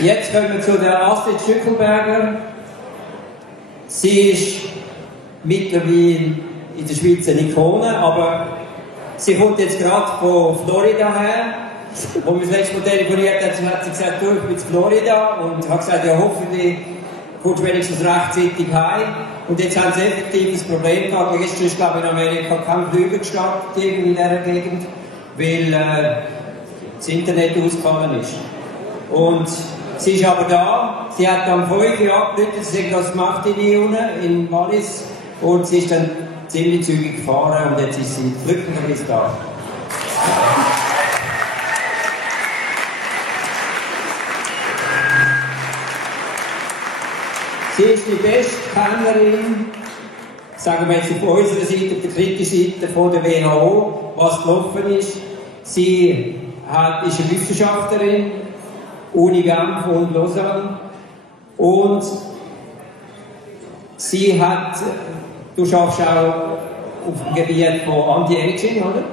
Jetzt kommen wir zu der Astrid Stückelberger. Sie ist mittlerweile in der Schweiz eine Ikone, aber sie kommt jetzt gerade von Florida her. Als wir das letzte Mal telefoniert haben, hat sie gesagt, du, ich bin in Florida, und hat gesagt, ja, hoffentlich kommst du wenigstens rechtzeitig heim. Und jetzt haben sie effektiv ein Problem gehabt. Gestern ist, glaube ich, in Amerika kein Flüger gestartet in dieser Gegend, weil das Internet ausgefallen ist. Und sie ist aber da. Sie hat am 5 Uhr angerufen, sie hat das gemacht in Wallis, und sie ist dann ziemlich zügig gefahren, und jetzt ist sie glücklicherweise da. Sie ist die beste Kennerin, sagen wir jetzt auf unserer Seite, auf der kritischen Seite von der WHO, was gelaufen ist. Sie ist eine Wissenschaftlerin, Uni Genf und Lausanne, und sie hat, du schaffst auch auf dem Gebiet von Anti-Aging, oder?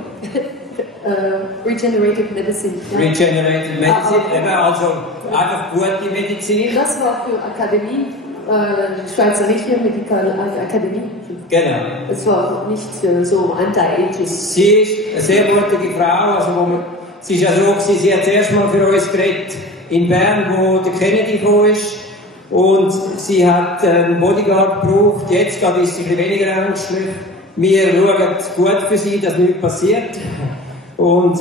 Regenerative Medicine. Ja. Regenerative Medicine, also einfach gute Medizin. Das war für Akademie, Schweizerische Medikal-Akademie. Genau. Es war nicht so anti-aging. Sie ist eine sehr mutige Frau, also sie ist ja so, sie hat zuerst mal für uns geredet in Bern, wo der Kennedy gekommen ist, und sie hat einen Bodyguard gebraucht. Jetzt gerade ist sie ein bisschen weniger ängstlich. Wir schauen gut für sie, dass nichts passiert. Und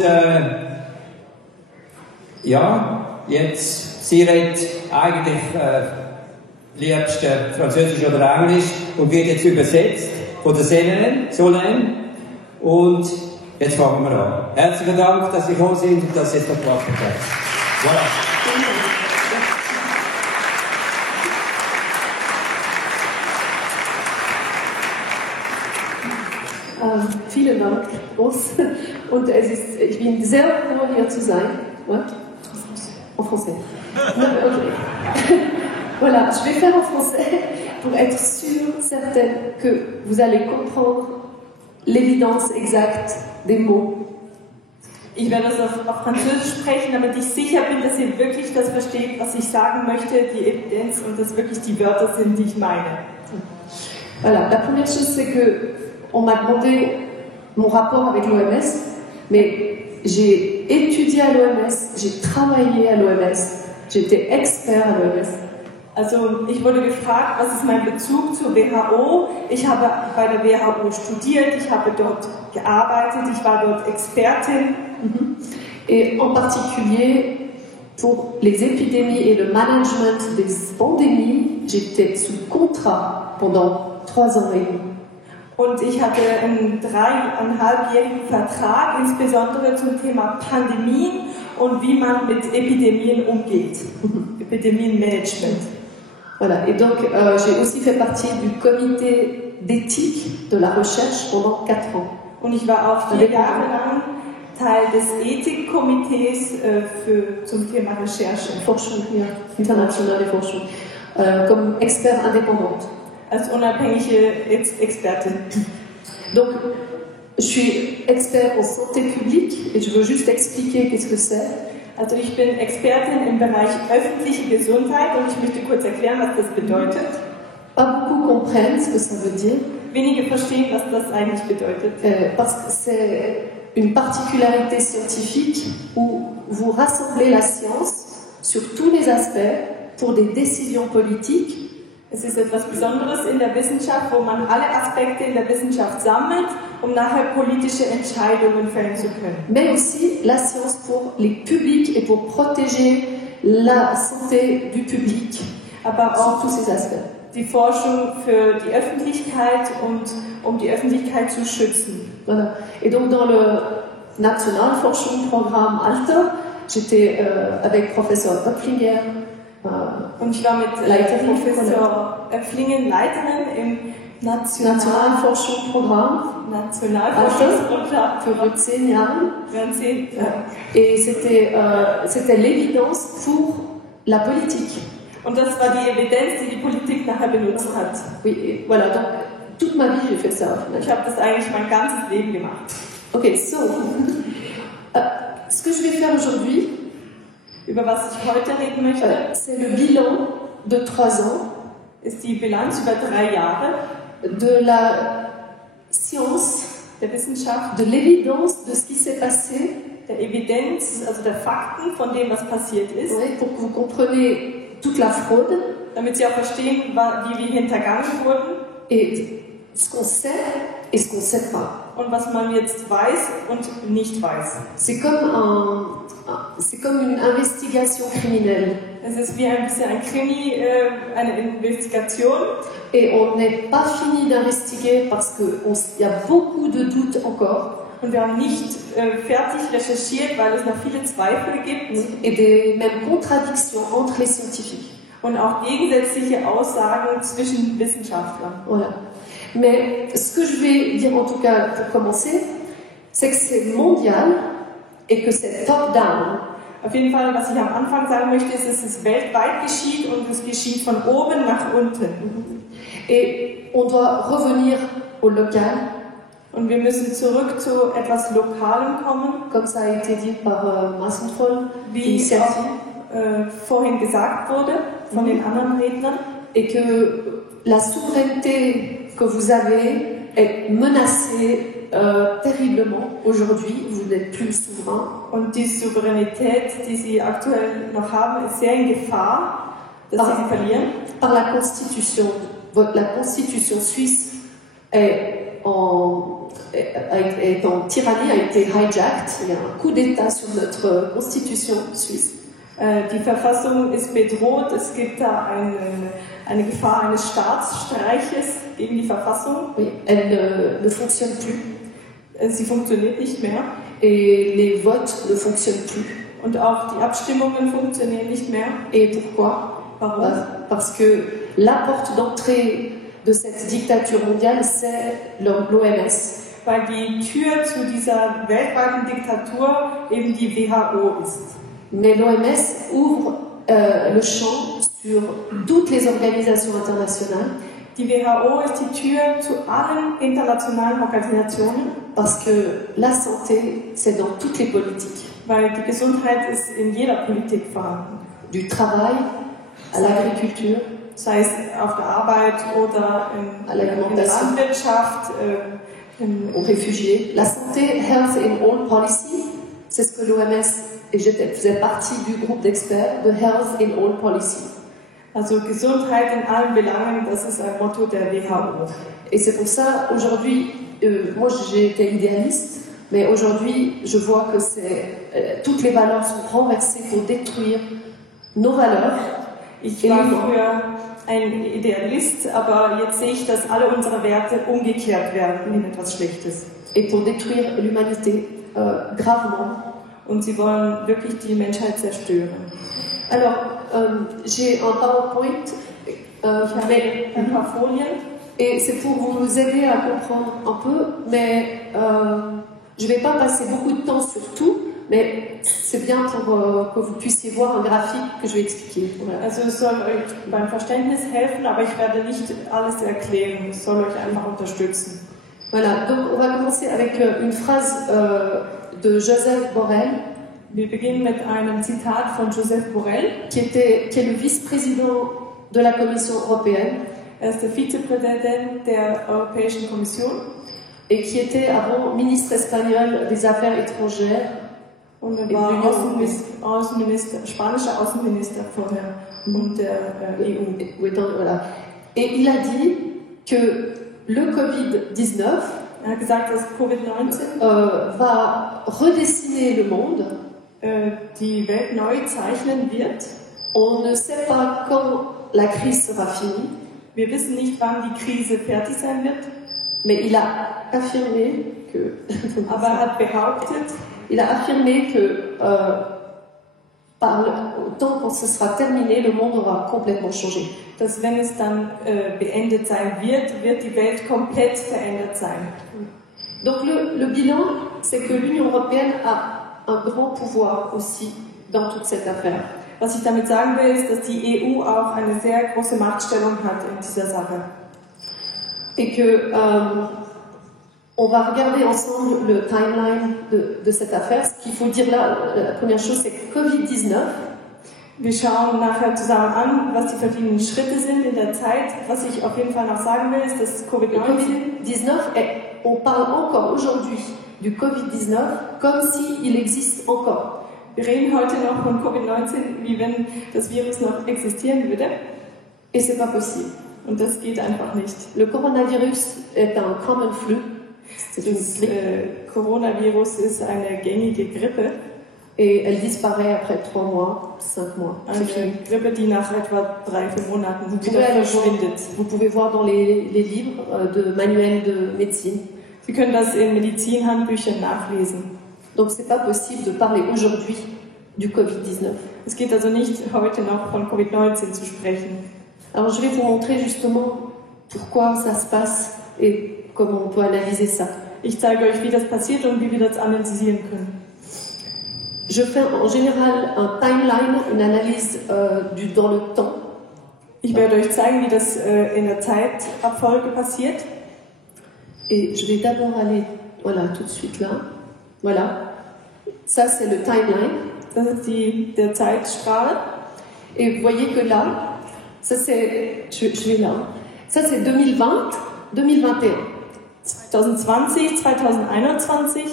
ja, jetzt, sie redet eigentlich liebst Französisch oder Englisch und wird jetzt übersetzt von der Solène. Und jetzt fangen wir an. Herzlichen Dank, dass Sie gekommen sind und dass Sie jetzt noch geklappt haben. Voilà. Vielen Dank, Groß. Und ich bin sehr froh, hier zu sein. Ouais? En français. Okay. Voilà, je vais faire en français pour être sûre, certaine que vous allez comprendre l'évidence exacte des mots. Ich werde das auf Französisch sprechen, damit ich sicher bin, dass ihr wirklich das versteht, was ich sagen möchte, die Evidenz, und dass wirklich die Wörter sind, die ich meine. Voilà, la première chose, c'est que on m'a demandé mon rapport avec l'OMS, mais j'ai étudié à l'OMS, j'ai travaillé à l'OMS, j'étais expert à l'OMS. Also ich wurde gefragt, was ist mein Bezug zur WHO. Ich habe bei der WHO studiert, ich habe dort gearbeitet, ich war dort Expertin. Et en particulier pour les épidémies et le management des pandémies, j'étais sous contrat pendant 3 ans et demi. Und ich hatte einen 3,5-jährigen Vertrag, insbesondere zum Thema Pandemien und wie man mit Epidemien umgeht. Epidemienmanagement. Voilà, et donc j'ai aussi fait partie du comité d'éthique de la recherche pendant 4 ans. Und ich war auch 4 Jahre lang Teil des Ethikkomitees zum Thema Recherche. Forschung, ja, internationale Forschung, comme expert indépendante. Als unabhängige Expertin. Donc, je suis expert en santé publique et je veux juste expliquer qu'est-ce que c'est. Also ich bin Expertin im Bereich öffentliche Gesundheit und ich möchte kurz erklären, was das bedeutet. Pas beaucoup comprennent ce que ça veut dire. Wenige verstehen, was das eigentlich bedeutet. Parce que c'est une particularité scientifique où vous rassemblez la science sur tous les aspects pour des décisions politiques. Es ist etwas Besonderes in der Wissenschaft, wo man alle Aspekte in der Wissenschaft sammelt, um nachher politische Entscheidungen fällen zu können. Mais aussi la science pour les publics et pour protéger la santé du public. Aber auch tous ces aspects. Die Forschung für die Öffentlichkeit und um die Öffentlichkeit zu schützen. Voilà. Et donc dans le Nationalforschungsprogramm Alter, j'étais avec Professeur Oepflinger. Und ich war mit Professor Oepflingen Leiterin im Nationalforschungsprogramm für 10 Jahre. Et c'était l'évidence pour la politique. Und das war die Evidenz, die die Politik nachher benutzt hat. Oui, voilà, donc toute ma vie j'ai fait ça. Ich habe das eigentlich mein ganzes Leben gemacht. Ok, so, ce que je vais faire aujourd'hui, Über was ich heute reden möchte, c'est le bilan de 3 ans ist die Bilanz über 3 Jahre de la science, der Wissenschaft, de l'évidence de ce qui s'est passé, der Evidenz, also der Fakten von dem, was passiert ist, ouais, pour que vous compreniez toute la fraude damit Sie auch verstehen, wie wir hintergangen wurden et ce qu'on sait et ce qu'on ne sait pas. und was man jetzt weiß und nicht weiß. C'est comme une investigation criminelle. Es ist wie ein bisschen ein Krimi, eine Investigation. Et on n'est pas fini d'investiguer parce qu'il y a beaucoup de doutes encore. Und wir haben nicht fertig recherchiert, weil es noch viele Zweifel gibt. Et même contradictions entre les scientifiques. Und auch gegensätzliche Aussagen zwischen Wissenschaftlern. Voilà. Mais ce que je vais dire en tout cas pour commencer, c'est que c'est mondial et que c'est top-down. Auf jeden Fall, was ich am Anfang sagen möchte, ist, dass es weltweit geschieht und es geschieht von oben nach unten. Et on doit revenir au local. Und wir müssen zurück zu etwas Lokalem kommen, Comme ça a été dit par Massenfol, wie auch vorhin gesagt wurde von den anderen Rednern. Et que la souveraineté que vous avez est menacée terriblement aujourd'hui. Vous n'êtes plus souverain. Und die Souveränität, die sie aktuell noch haben, ist sehr in Gefahr, dass sie verlieren. Par la Constitution. La Constitution suisse est en tyrannie, a été hijacked. Il y a un coup d'État sur notre Constitution suisse. Die Verfassung ist bedroht. Es gibt da eine Gefahr eines Staatsstreiches gegen die Verfassung. Oui, elle ne fonctionne plus. Sie funktioniert nicht mehr. Et les votes ne fonctionnent plus. Und auch die Abstimmungen funktionieren nicht mehr. Et pourquoi? Warum? Parce que la porte d'entrée de cette dictature mondiale, c'est l'OMS. Weil die Tür zu dieser weltweiten Diktatur eben die WHO ist. Mais l'OMS ouvre le champ sur toutes les organisations internationales. Die WHO ist die Tür zu allen internationalen Organisationen. Parce que la santé, c'est dans toutes les politiques. Weil die Gesundheit ist in jeder Politik vorhanden. Du travail à l'agriculture, sei es auf der Arbeit oder in der Landwirtschaft, aux réfugiés. La santé, health in all policy, c'est ce que l'OMS, et je faisais partie du groupe d'experts de health in all policy. Also Gesundheit in allen Belangen, das ist ein Motto der WHO. Et c'est pour ça, aujourd'hui, moi j'ai été idéaliste, mais aujourd'hui je vois que toutes les valeurs sont renversées pour détruire nos valeurs. Ich war früher ein Idealist, aber jetzt sehe ich, dass alle unsere Werte umgekehrt werden in etwas Schlechtes. Et pour détruire l'humanité gravement. Und sie wollen wirklich die Menschheit zerstören. Alors, j'ai un PowerPoint, ein paar Folien. Et c'est pour vous aider à comprendre un peu, mais je ne vais pas passer beaucoup de temps sur tout, mais c'est bien pour que vous puissiez voir un graphique que je vais expliquer. Voilà. Also es soll euch beim Verständnis helfen, aber ich werde nicht alles erklären, es soll euch einfach unterstützen. Voilà, donc on va commencer avec une phrase de Joseph Borrell. Wir beginnen mit einem Zitat von Joseph Borrell, qui est le vice-président de la Commission européenne. Er ist der Vizepräsident der Europäischen Kommission. Et qui était avant ministre espagnol des Affaires étrangères. Und er war spanischer Außenminister vorher und der EU. Voilà. Et il a dit que le Covid-19 er hat gesagt, dass Covid-19 va redessiner le monde. Die Welt neu zeichnen wird. On ne sait pas quand la crise sera finie. Wir wissen nicht, wann die Krise fertig sein wird. Mais il a affirmé que. Aber er hat behauptet. Il a affirmé que autant quand ce sera terminé, le monde aura complètement changé. Dass wenn es dann beendet sein wird, wird die Welt komplett verändert sein. Donc le bilan, c'est que l'Union européenne a un grand pouvoir aussi dans toute cette affaire. Was ich damit sagen will, ist, dass die EU auch eine sehr große Machtstellung hat in dieser Sache. Et que on va regarder ensemble le timeline de cette affaire. Ce qu'il faut dire là, la première chose, c'est que Covid-19 Wir schauen nachher zusammen an, was die verschiedenen Schritte sind in der Zeit. Was ich auf jeden Fall noch sagen will, ist, dass Le Covid-19, Covid-19, on parle encore aujourd'hui du Covid-19 comme s'il existe encore. wir reden heute noch von Covid-19, wie wenn das Virus noch existieren würde. Et c'est pas possible. Und das geht einfach nicht. Le coronavirus est un common flu. C'est une Das grippe. Coronavirus ist eine gängige Grippe. Et elle disparaît après 3 mois, 5 mois. C'est Eine fini. Grippe, die nach etwa 3-4 Monaten Vous wieder pouvez, aller voir, verschwindet. vous pouvez voir dans les livres de manuels de médecine. Sie können das in Medizinhandbüchern nachlesen. Donc c'est pas possible de parler aujourd'hui du Covid-19. Es geht also nicht heute noch von Covid-19 zu sprechen. Alors je vais vous montrer justement pourquoi ça se passe et comment on peut analyser ça. Ich zeige euch, wie das passiert und wie wir das analysieren können. Je fais en général un timeline, une analyse dans le temps. Ich werde euch zeigen, wie das in der Zeitabfolge passiert. Et je vais d'abord aller, voilà, tout de suite là. Voilà. Ça, c'est le timeline. Das ist der Zeitstrahl. Et vous voyez que là, ça c'est, je vais là. Ça c'est 2020, 2021. 2020, 2021,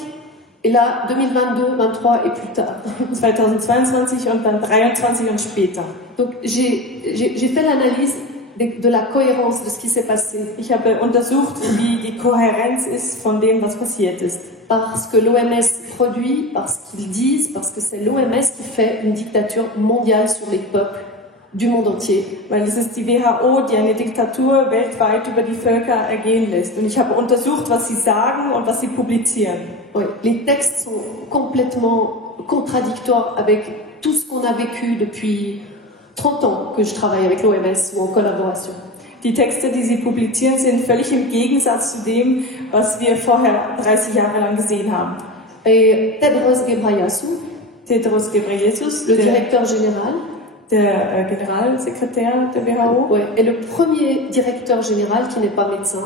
Et là, 2022, 23 et plus tard. 2022 und dann 23 und später. Donc j'ai fait l'analyse de la cohérence de ce qui s'est passé. Ich habe untersucht, wie die Kohärenz ist von dem, was passiert ist. Parce que l'OMS produit, parce qu'ils disent, parce que c'est l'OMS qui fait une dictature mondiale sur les peuples du monde entier. Weil es ist die WHO, die eine Diktatur weltweit über die Völker ergehen lässt. Und ich habe untersucht, was sie sagen und was sie publizieren. Ouais, les textes sont complètement contradictoires avec tout ce qu'on a vécu depuis 30 ans que je travaille avec l'OMS ou en collaboration. Die Texte, die sie publizieren, sind völlig im Gegensatz zu dem, was wir vorher 30 Jahre lang gesehen haben. Et Tedros Tedros Ghebreyesus, le directeur général, der Generalsekretär der WHO, ouais, est le premier directeur général qui n'est pas médecin.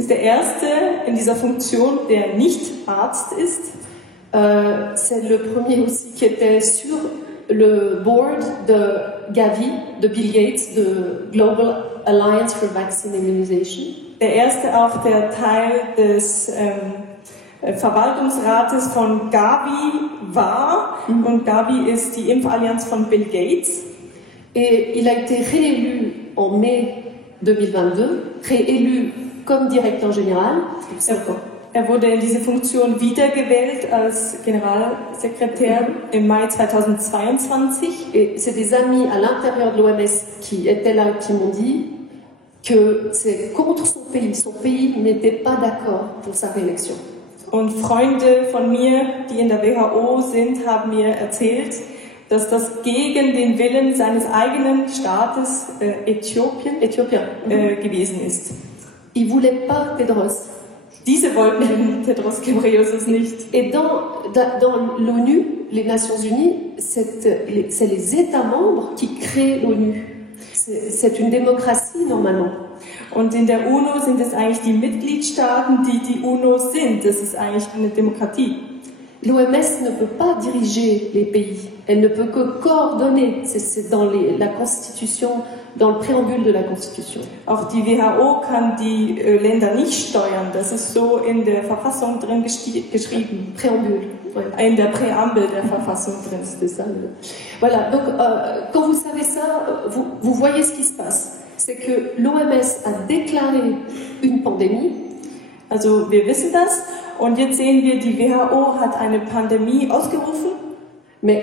ist der erste in dieser Funktion, der nicht Arzt ist. C'est le premier aussi qui était sur le board de Gavi, de Bill Gates, de Global Alliance for Vaccine Immunization. Der erste auch, der Teil des Verwaltungsrates von Gavi war. Und Gavi ist die Impfallianz von Bill Gates. Et il a été réélu en mai 2022, réélu comme directeur général. Er wurde in diese Funktion wiedergewählt als Generalsekretär im Mai 2022. Et c'est des amis à l'intérieur de l'OMS qui étaient là, qui m'ont dit que c'est contre son pays. Son pays n'était pas d'accord pour sa réélection. Und Freunde von mir, die in der WHO sind, haben mir erzählt, dass das gegen den Willen seines eigenen Staates Äthiopien gewesen ist. Il voulait pas Tedros. Diese wollten den Tedros Ghebreyesus nicht. Et dans l'ONU, les Nations Unies, c'est les États membres qui créent l'ONU. C'est une démocratie normalement. Und in der UNO sind es eigentlich die Mitgliedstaaten, die die UNO sind. Das ist eigentlich eine Demokratie. L'OMS ne peut pas diriger les pays. Elle ne peut que coordonner. C'est dans la Constitution, dans le préambule de la Constitution. Auch die WHO kann die Länder nicht steuern. Das ist so in der Verfassung drin geschrieben. Préambule. Ouais. In der Präambel der Verfassung drin. C'est ça. Voilà. Donc, quand vous savez ça, vous voyez ce qui se passe. C'est que l'OMS a déclaré une pandémie. Also wir wissen das. Und jetzt sehen wir, die WHO hat eine Pandemie ausgerufen. Mais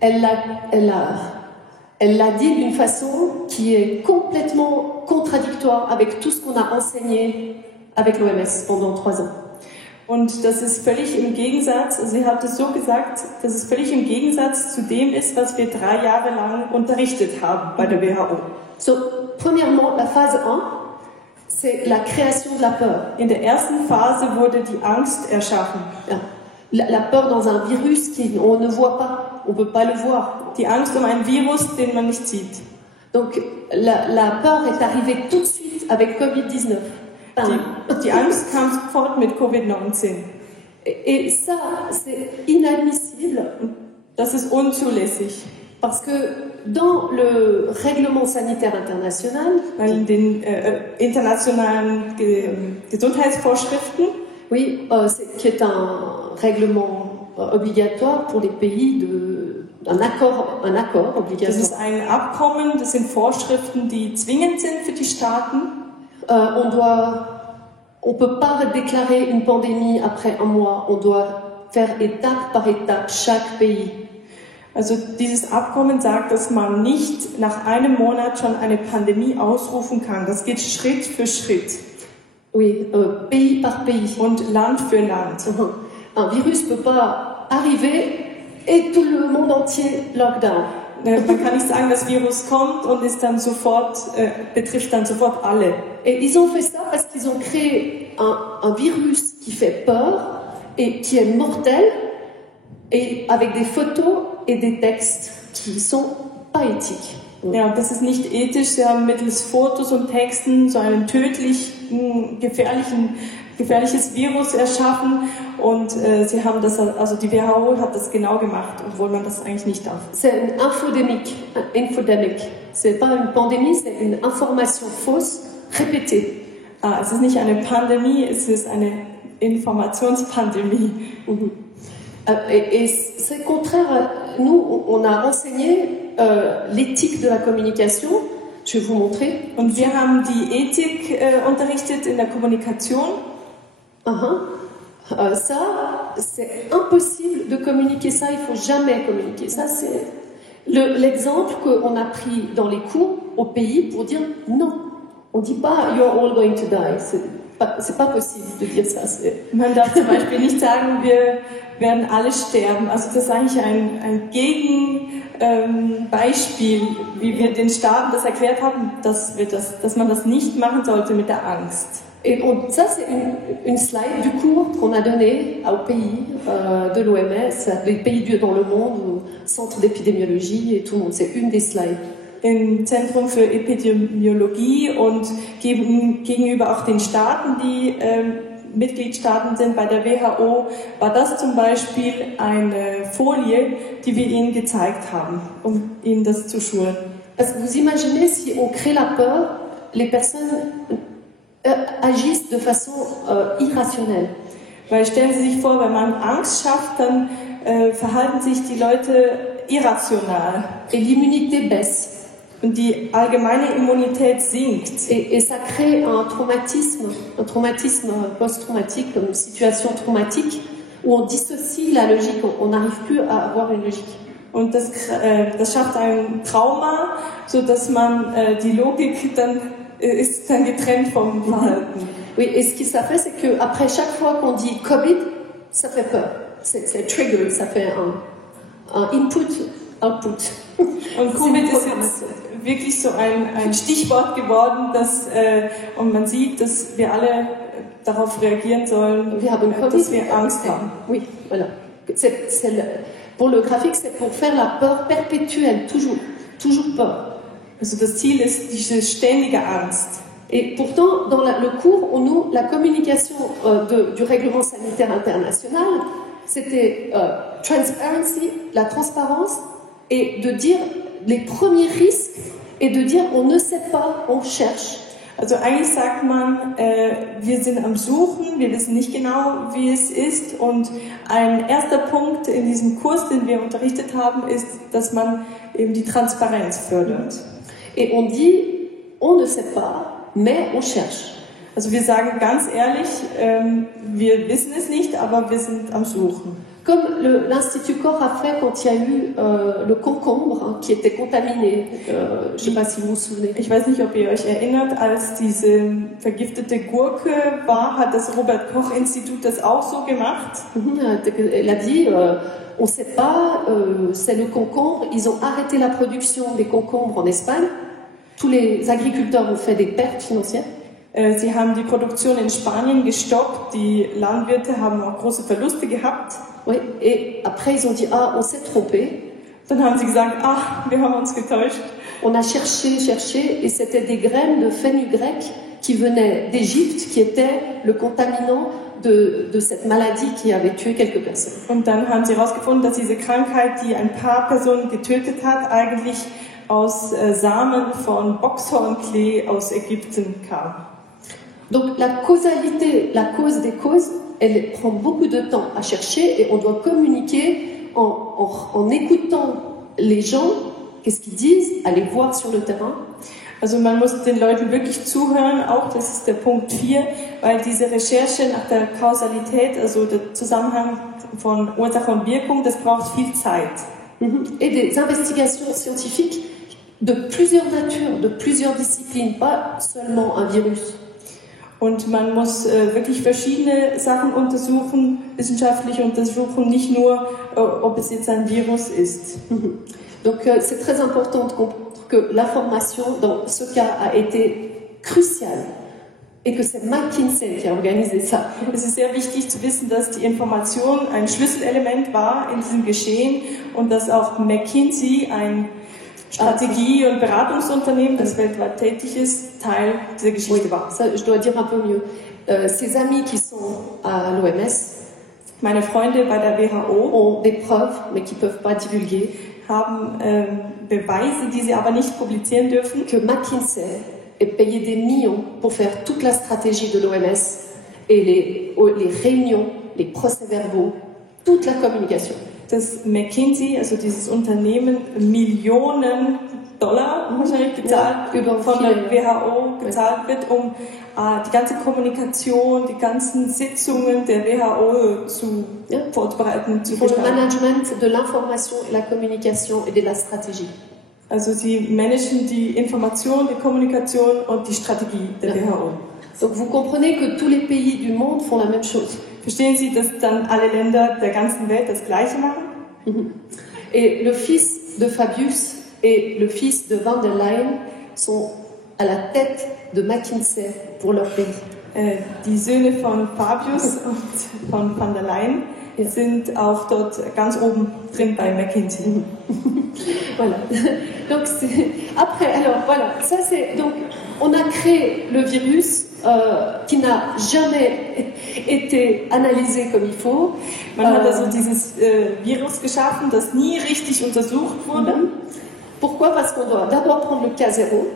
elle l'a dit d'une façon qui est complètement contradictoire avec tout ce qu'on a enseigné avec l'OMS pendant 3 ans. Und das ist völlig im Gegensatz, sie hat es so gesagt, dass es völlig im Gegensatz zu dem ist, was wir 3 Jahre lang unterrichtet haben bei der WHO. So, premièrement, la phase 1, c'est la création de la peur. In der ersten Phase wurde die Angst erschaffen. La peur dans un virus qu'on ne voit pas, on ne peut pas le voir. Die Angst un Virus, den man nicht sieht. Donc la peur est arrivée tout de suite avec Covid-19. Die Angst kam sofort mit Covid-19. Et ça, c'est inadmissible. Das ist unzulässig. Parce que dans le règlement sanitaire international, Weil in den internationalen Gesundheitsvorschriften, oui, qui est un règlement obligatoire pour les pays, un accord das obligatoire. ist ein Abkommen, das sind Vorschriften, die zwingend sind für die Staaten. On peut pas déclarer une pandémie après un mois, on doit faire étape par étape chaque pays. Also dieses Abkommen sagt, dass man nicht nach einem Monat schon eine Pandemie ausrufen kann. Das geht Schritt für Schritt. Oui, pays par pays. Und Land für Land. Un virus peut pas arriver et tout le monde entier lockdown. Man kann nicht sagen, das Virus kommt und ist dann sofort, betrifft dann sofort alle. Et ils ont fait ça parce qu'ils ont créé un virus qui fait peur et qui est mortel, et avec des photos et des textes qui sont pas éthiques. Ja, und das ist nicht ethisch. Sie haben mittels Fotos und Texten so ein gefährliches Virus erschaffen und sie haben das, also die WHO hat das genau gemacht, obwohl man das eigentlich nicht darf. C'est une infodémique. C'est pas une pandémie, c'est une information fausse répétée. Es ist nicht eine Pandemie, es ist eine Informationspandemie. Et c'est contraire. Nous, on a enseigné l'éthique de la communication. Je vais vous montrer. Und wir haben die Ethik unterrichtet in der Kommunikation. Ça, c'est impossible de communiquer ça. Il faut jamais communiquer ça. C'est l'exemple qu'on a pris dans les cours au pays pour dire non. On dit pas you're all going to die. C'est pas possible de dire ça. Man darf zum Beispiel nicht sagen, wir werden alle sterben. Also das ist eigentlich ein Gegenbeispiel, wie wir den Staaten das erklärt haben, dass man das nicht machen sollte mit der Angst. Et ça, c'est une slide du cours qu'on a donné aux pays de l'OMS, les pays dans le monde, au centre d'épidémiologie et tout le monde. C'est une des slides. Im Zentrum für Epidemiologie und gegenüber auch den Staaten, die Mitgliedstaaten sind bei der WHO, war das zum Beispiel eine Folie, die wir Ihnen gezeigt haben, um Ihnen das zu schulen. Parce que vous imaginez, si on crée la peur, les personnes agissent de façon irrationnelle. Weil stellen Sie sich vor, wenn man Angst schafft, dann verhalten sich die Leute irrational. Et l'immunité baisse. Und die allgemeine Immunität sinkt. Et ça crée un traumatisme post-traumatique, comme une situation traumatique, où on dissocie la logique, on n'arrive plus à avoir une logique. Und das schafft ein Trauma, sodass man die Logik dann ist dann getrennt vom Verhalten. Oui, et ce qui ça fait, c'est que après chaque fois qu'on dit Covid, ça fait peur. C'est trigger, ça fait un input, output. Und Covid ist jetzt wirklich so ein Stichwort geworden, und man sieht, dass wir alle darauf reagieren sollen, dass wir Angst haben. Oui, voilà. Pour le graphique, c'est pour faire la peur perpétuelle, toujours peur. Also das Ziel ist diese ständige Angst. Et pourtant, dans le cours, la communication du règlement sanitaire international, c'était transparency, la transparence, et de dire les premiers risques, et de dire on ne sait pas, on cherche. Also eigentlich sagt man, wir sind am Suchen, wir wissen nicht genau, wie es ist. Und ein erster Punkt in diesem Kurs, den wir unterrichtet haben, ist, dass man eben die Transparenz fördert. Et on dit, on ne sait pas, mais on cherche. Also wir sagen ganz ehrlich, wir wissen es nicht, aber wir sind am Suchen. Comme l'Institut Corps a fait quand il y a eu le concombre qui était contaminé. Je ne sais pas si vous vous souvenez. Ich weiß nicht, ob ihr euch erinnert, als diese vergiftete Gurke war, hat das Robert-Koch-Institut das auch so gemacht. Elle a dit, on ne sait pas, c'est le concombre. Ils ont arrêté la production des concombres en Espagne. Tous les agriculteurs ont fait des pertes financières. Sie haben die Produktion in Spanien gestoppt, die Landwirte haben auch große Verluste gehabt. Oui, et après ils ont dit, on s'est trompé. Dann haben sie gesagt, wir haben uns getäuscht. On a cherché, et c'était des graines de fenugrec qui venaient d'Égypte, qui était le contaminant de cette maladie qui avait tué quelques personnes. Und dann haben sie herausgefunden, dass diese Krankheit, die ein paar Personen getötet hat, eigentlich aus Samen von Boxhornklee aus Ägypten kam. Donc la causalité, la cause des causes, elle prend beaucoup de temps à chercher et on doit communiquer en écoutant les gens, qu'est-ce qu'ils disent, aller voir sur le terrain. Also man muss den Leuten wirklich zuhören, auch das ist der Punkt 4, weil diese Recherche nach der Kausalität, also der Zusammenhang von Ursache und Wirkung, das braucht viel Zeit. Et des investigations scientifiques de plusieurs natures, de plusieurs disciplines, pas seulement un virus. Und man muss wirklich verschiedene Sachen untersuchen, wissenschaftlich untersuchen, nicht nur, ob es jetzt ein Virus ist. Donc c'est très important de comprendre que la formation dans ce cas a été cruciale et que c'est McKinsey qui a organisé ça. Es ist sehr wichtig zu wissen, dass die Information ein Schlüsselelement war in diesem Geschehen und dass auch McKinsey, ein Strategie- und Beratungsunternehmen, das weltweit tätig ist, Teil dieser Geschichte war. Ça, je dois dire un peu mieux. Ces amis qui sont à l'OMS, meine Freunde bei der WHO ont des preuves, mais qui ne peuvent pas divulguer, haben Beweise, die sie aber nicht publizieren dürfen, que McKinsey ait payé des millions pour faire toute la stratégie de l'OMS et les réunions, les procès-verbaux, toute la communication. Dass McKinsey, also dieses Unternehmen, Millionen Dollar wahrscheinlich gezahlt, von der WHO gezahlt wird, um die ganze Kommunikation, die ganzen Sitzungen der WHO vorzubereiten, zu Pour le gestalten. management de l'information, la communication et de la stratégie. Also sie managen die Information, die Kommunikation und die Strategie der WHO. Donc vous comprenez que tous les pays du monde font la même chose. Verstehen Sie, dass dann alle Länder der ganzen Welt das Gleiche machen? Et le fils de Fabius et le fils de Van der Leyen sont à la tête de McKinsey pour leur pays. Die Söhne von Fabius und von Van der Leyen sind auch dort ganz oben drin bei McKinsey. Voilà. Donc après, alors voilà, ça c'est donc on a créé le virus qui n'a jamais été analysé comme il faut. Man hat also dieses Virus geschaffen, das nie richtig untersucht wurde. Pourquoi? Parce qu'on doit d'abord prendre le cas zéro.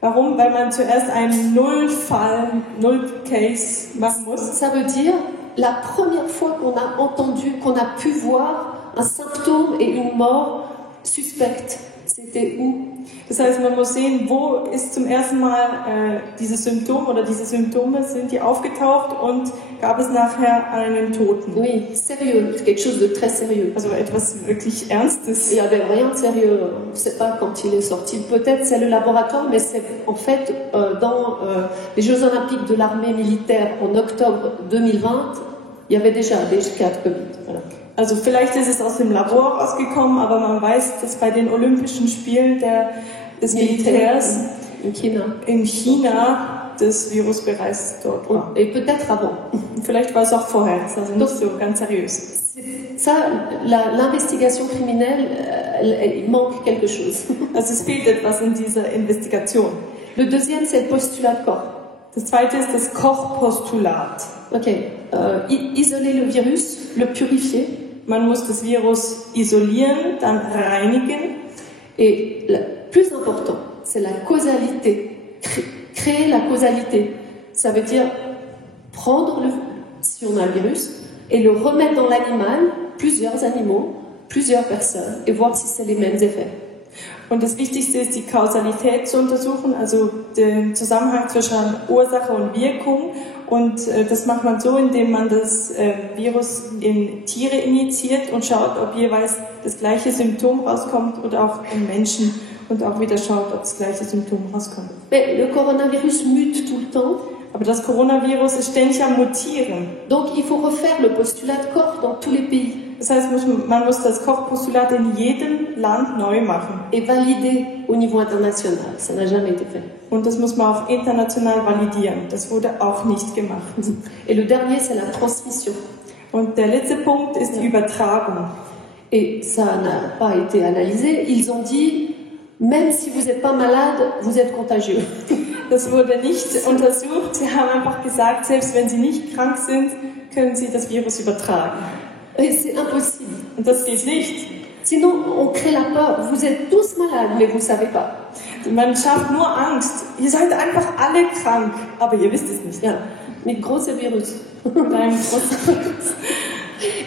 Warum? Weil man zuerst einen Nullfall, Null-Case machen muss. Ça veut dire la première fois qu'on a entendu, qu'on a pu voir un symptôme et une mort suspecte. C'était où? Das heißt, man muss sehen, wo ist zum ersten Mal dieses Symptom oder diese Symptome, sind die aufgetaucht und gab es nachher einen Toten. Oui, sérieux, quelque chose de très sérieux. Also etwas wirklich Ernstes. Il n'y avait rien de sérieux, on ne sait pas quand il est sorti. Peut-être c'est le laboratoire, mais c'est en fait dans les Jeux Olympiques de l'armée militaire en octobre 2020, il y avait déjà des cas de Covid. Voilà. Also vielleicht ist es aus dem Labor rausgekommen, aber man weiß, dass bei den Olympischen Spielen des Militärs in China das Virus bereits dort war. Et peut-être avant. Vielleicht war es auch vorher, das ist also nicht so ganz seriös. Ça, l'investigation criminelle, il manque quelque chose. Also es fehlt etwas in dieser Investigation. Le deuxième, c'est le postulat de Koch. Das zweite ist das Koch-Postulat. Ok, isoler le virus, le purifier. Man muss das Virus isolieren, dann reinigen. Et le plus important, c'est la causalité. Créer la causalité. Ça veut dire prendre, si on a le virus, et le remettre dans l'animal, plusieurs animaux, plusieurs personnes, et voir si c'est les mêmes effets. Und das Wichtigste ist, die Kausalität zu untersuchen, also den Zusammenhang zwischen Ursache und Wirkung. Und das macht man so, indem man das Virus in Tiere injiziert und schaut, ob jeweils das gleiche Symptom rauskommt oder auch in Menschen und auch wieder schaut, ob das gleiche Symptom rauskommt. Mais le coronavirus mute tout le temps. Aber das Coronavirus ist ständig am Mutieren. Donc il faut refaire le postulat de Koch dans tous les pays. Das heißt, man muss das Koch-Postulat in jedem Land neu machen. Et valider au niveau international. Ça n'a jamais été fait. Und das muss man auch international validieren. Das wurde auch nicht gemacht. Et le dernier, c'est la transmission. Und der letzte Punkt ist die Übertragung. Et ça n'a pas été analysé. Ils ont dit, même si vous n'êtes pas malade, vous êtes contagieux. Das wurde nicht untersucht. Sie haben einfach gesagt, selbst wenn sie nicht krank sind, können sie das Virus übertragen. Et c'est impossible. Und das geht nicht. Sinon, on crée la peur. Vous êtes tous malades, mais vous ne savez pas. Man schafft nur Angst. Ihr seid einfach alle krank, aber ihr wisst es nicht. Ja, mit großem Virus. Mit einem großen Virus.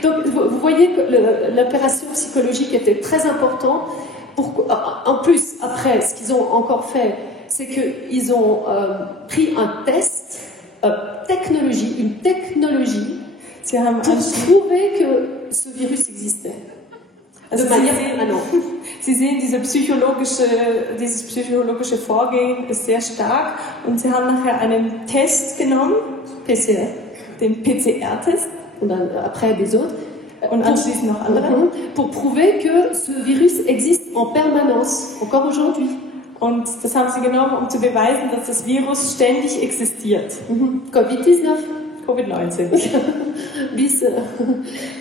Donc, vous voyez que l'opération psychologique était très importante. En plus, après, ce qu'ils ont encore fait, c'est qu'ils ont pris un test, une technologie, Sie haben pour prouver que ce virus existait. Also Sie sehen, dieses psychologische Vorgehen ist sehr stark und Sie haben nachher einen Test genommen, PCR, den PCR-Test, und dann après des autres, und anschließend noch andere, pour prouver que ce virus existe en permanence, encore aujourd'hui. Und das haben Sie genommen, um zu beweisen, dass das Virus ständig existiert. Covid-19.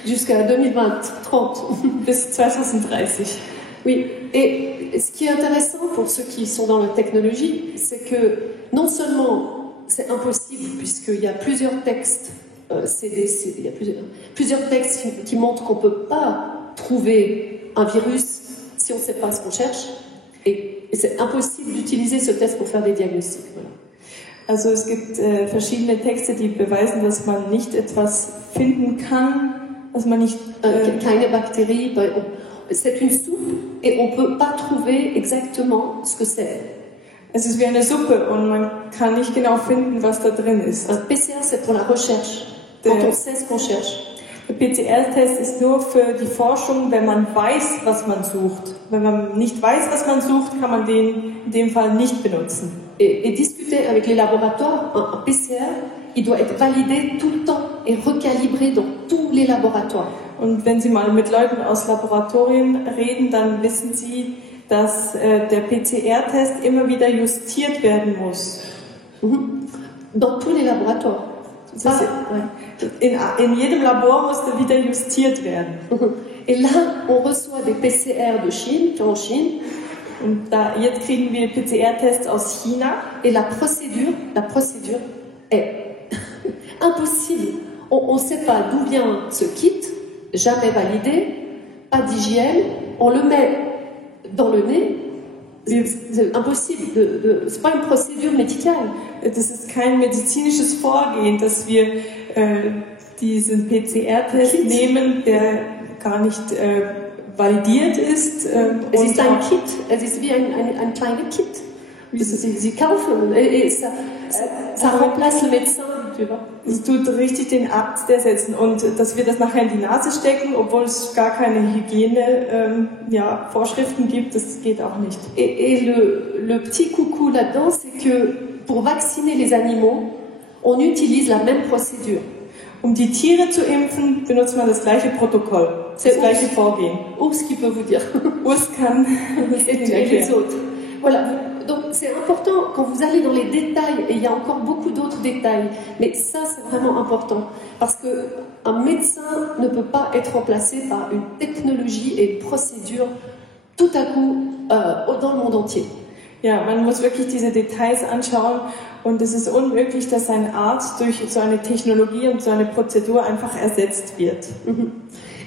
Jusqu'à 2030. Bis 2030. Oui, et ce qui est intéressant pour ceux qui sont dans la technologie, c'est que non seulement c'est impossible, puisqu'il y a plusieurs textes, il y a plusieurs textes qui montrent qu'on ne peut pas trouver un virus si on ne sait pas ce qu'on cherche, et c'est impossible d'utiliser ce test pour faire des diagnostics. Voilà. Also es gibt verschiedene Texte, die beweisen, dass man nicht etwas finden kann, dass man nicht... keine Bakterie, c'est une soupe et on ne peut pas trouver exactement ce que c'est. Es ist wie eine Suppe und man kann nicht genau finden, was da drin ist. Un PCR, c'est pour la recherche, quand on sait ce qu'on cherche. Der PCR-Test ist nur für die Forschung, wenn man weiß, was man sucht. Wenn man nicht weiß, was man sucht, kann man den in dem Fall nicht benutzen. Et discuter avec les laboratoires, un PCR, il doit être validé tout le temps et recalibré dans tous les laboratoires. Und wenn Sie mal mit Leuten aus Laboratorien reden, dann wissen Sie, dass der PCR-Test immer wieder justiert werden muss. Dans tous les laboratoires. In jedem Labor muss er wieder justiert werden. Et là, on reçoit des PCR de Chine, en Chine. Und jetzt kriegen wir PCR-Tests aus China. Et la procédure est impossible. On ne sait pas d'où vient ce kit, jamais validé, pas d'hygiène. On le met dans le nez. C'est impossible. C'est pas une procédure médicale. Das ist kein medizinisches Vorgehen, dass wir diesen PCR-Test nehmen, der gar nicht validiert ist. Es ist ein Kit, es ist wie ein kleiner Kit. Sie kaufen et ça remplace le médecin. Es tut richtig den Arzt ersetzen und dass wir das nachher in die Nase stecken, obwohl es gar keine Hygiene-Vorschriften gibt, das geht auch nicht. Et le petit coucou là-dedans, c'est que pour vacciner les animaux, on utilise la même procédure. Um die Tiere zu impfen, benutzt man das gleiche Protokoll, das gleiche Vorgehen. Urs qui peut vous dire. Urs kann et les autres. Voilà. Donc c'est important quand vous allez dans les détails, et il y a encore beaucoup d'autres détails, mais ça c'est vraiment important, parce qu'un médecin ne peut pas être remplacé par une technologie et une procédure tout à coup dans le monde entier. Ja, man muss wirklich diese Details anschauen und es ist unmöglich, dass ein Arzt durch so eine Technologie und so eine Prozedur einfach ersetzt wird.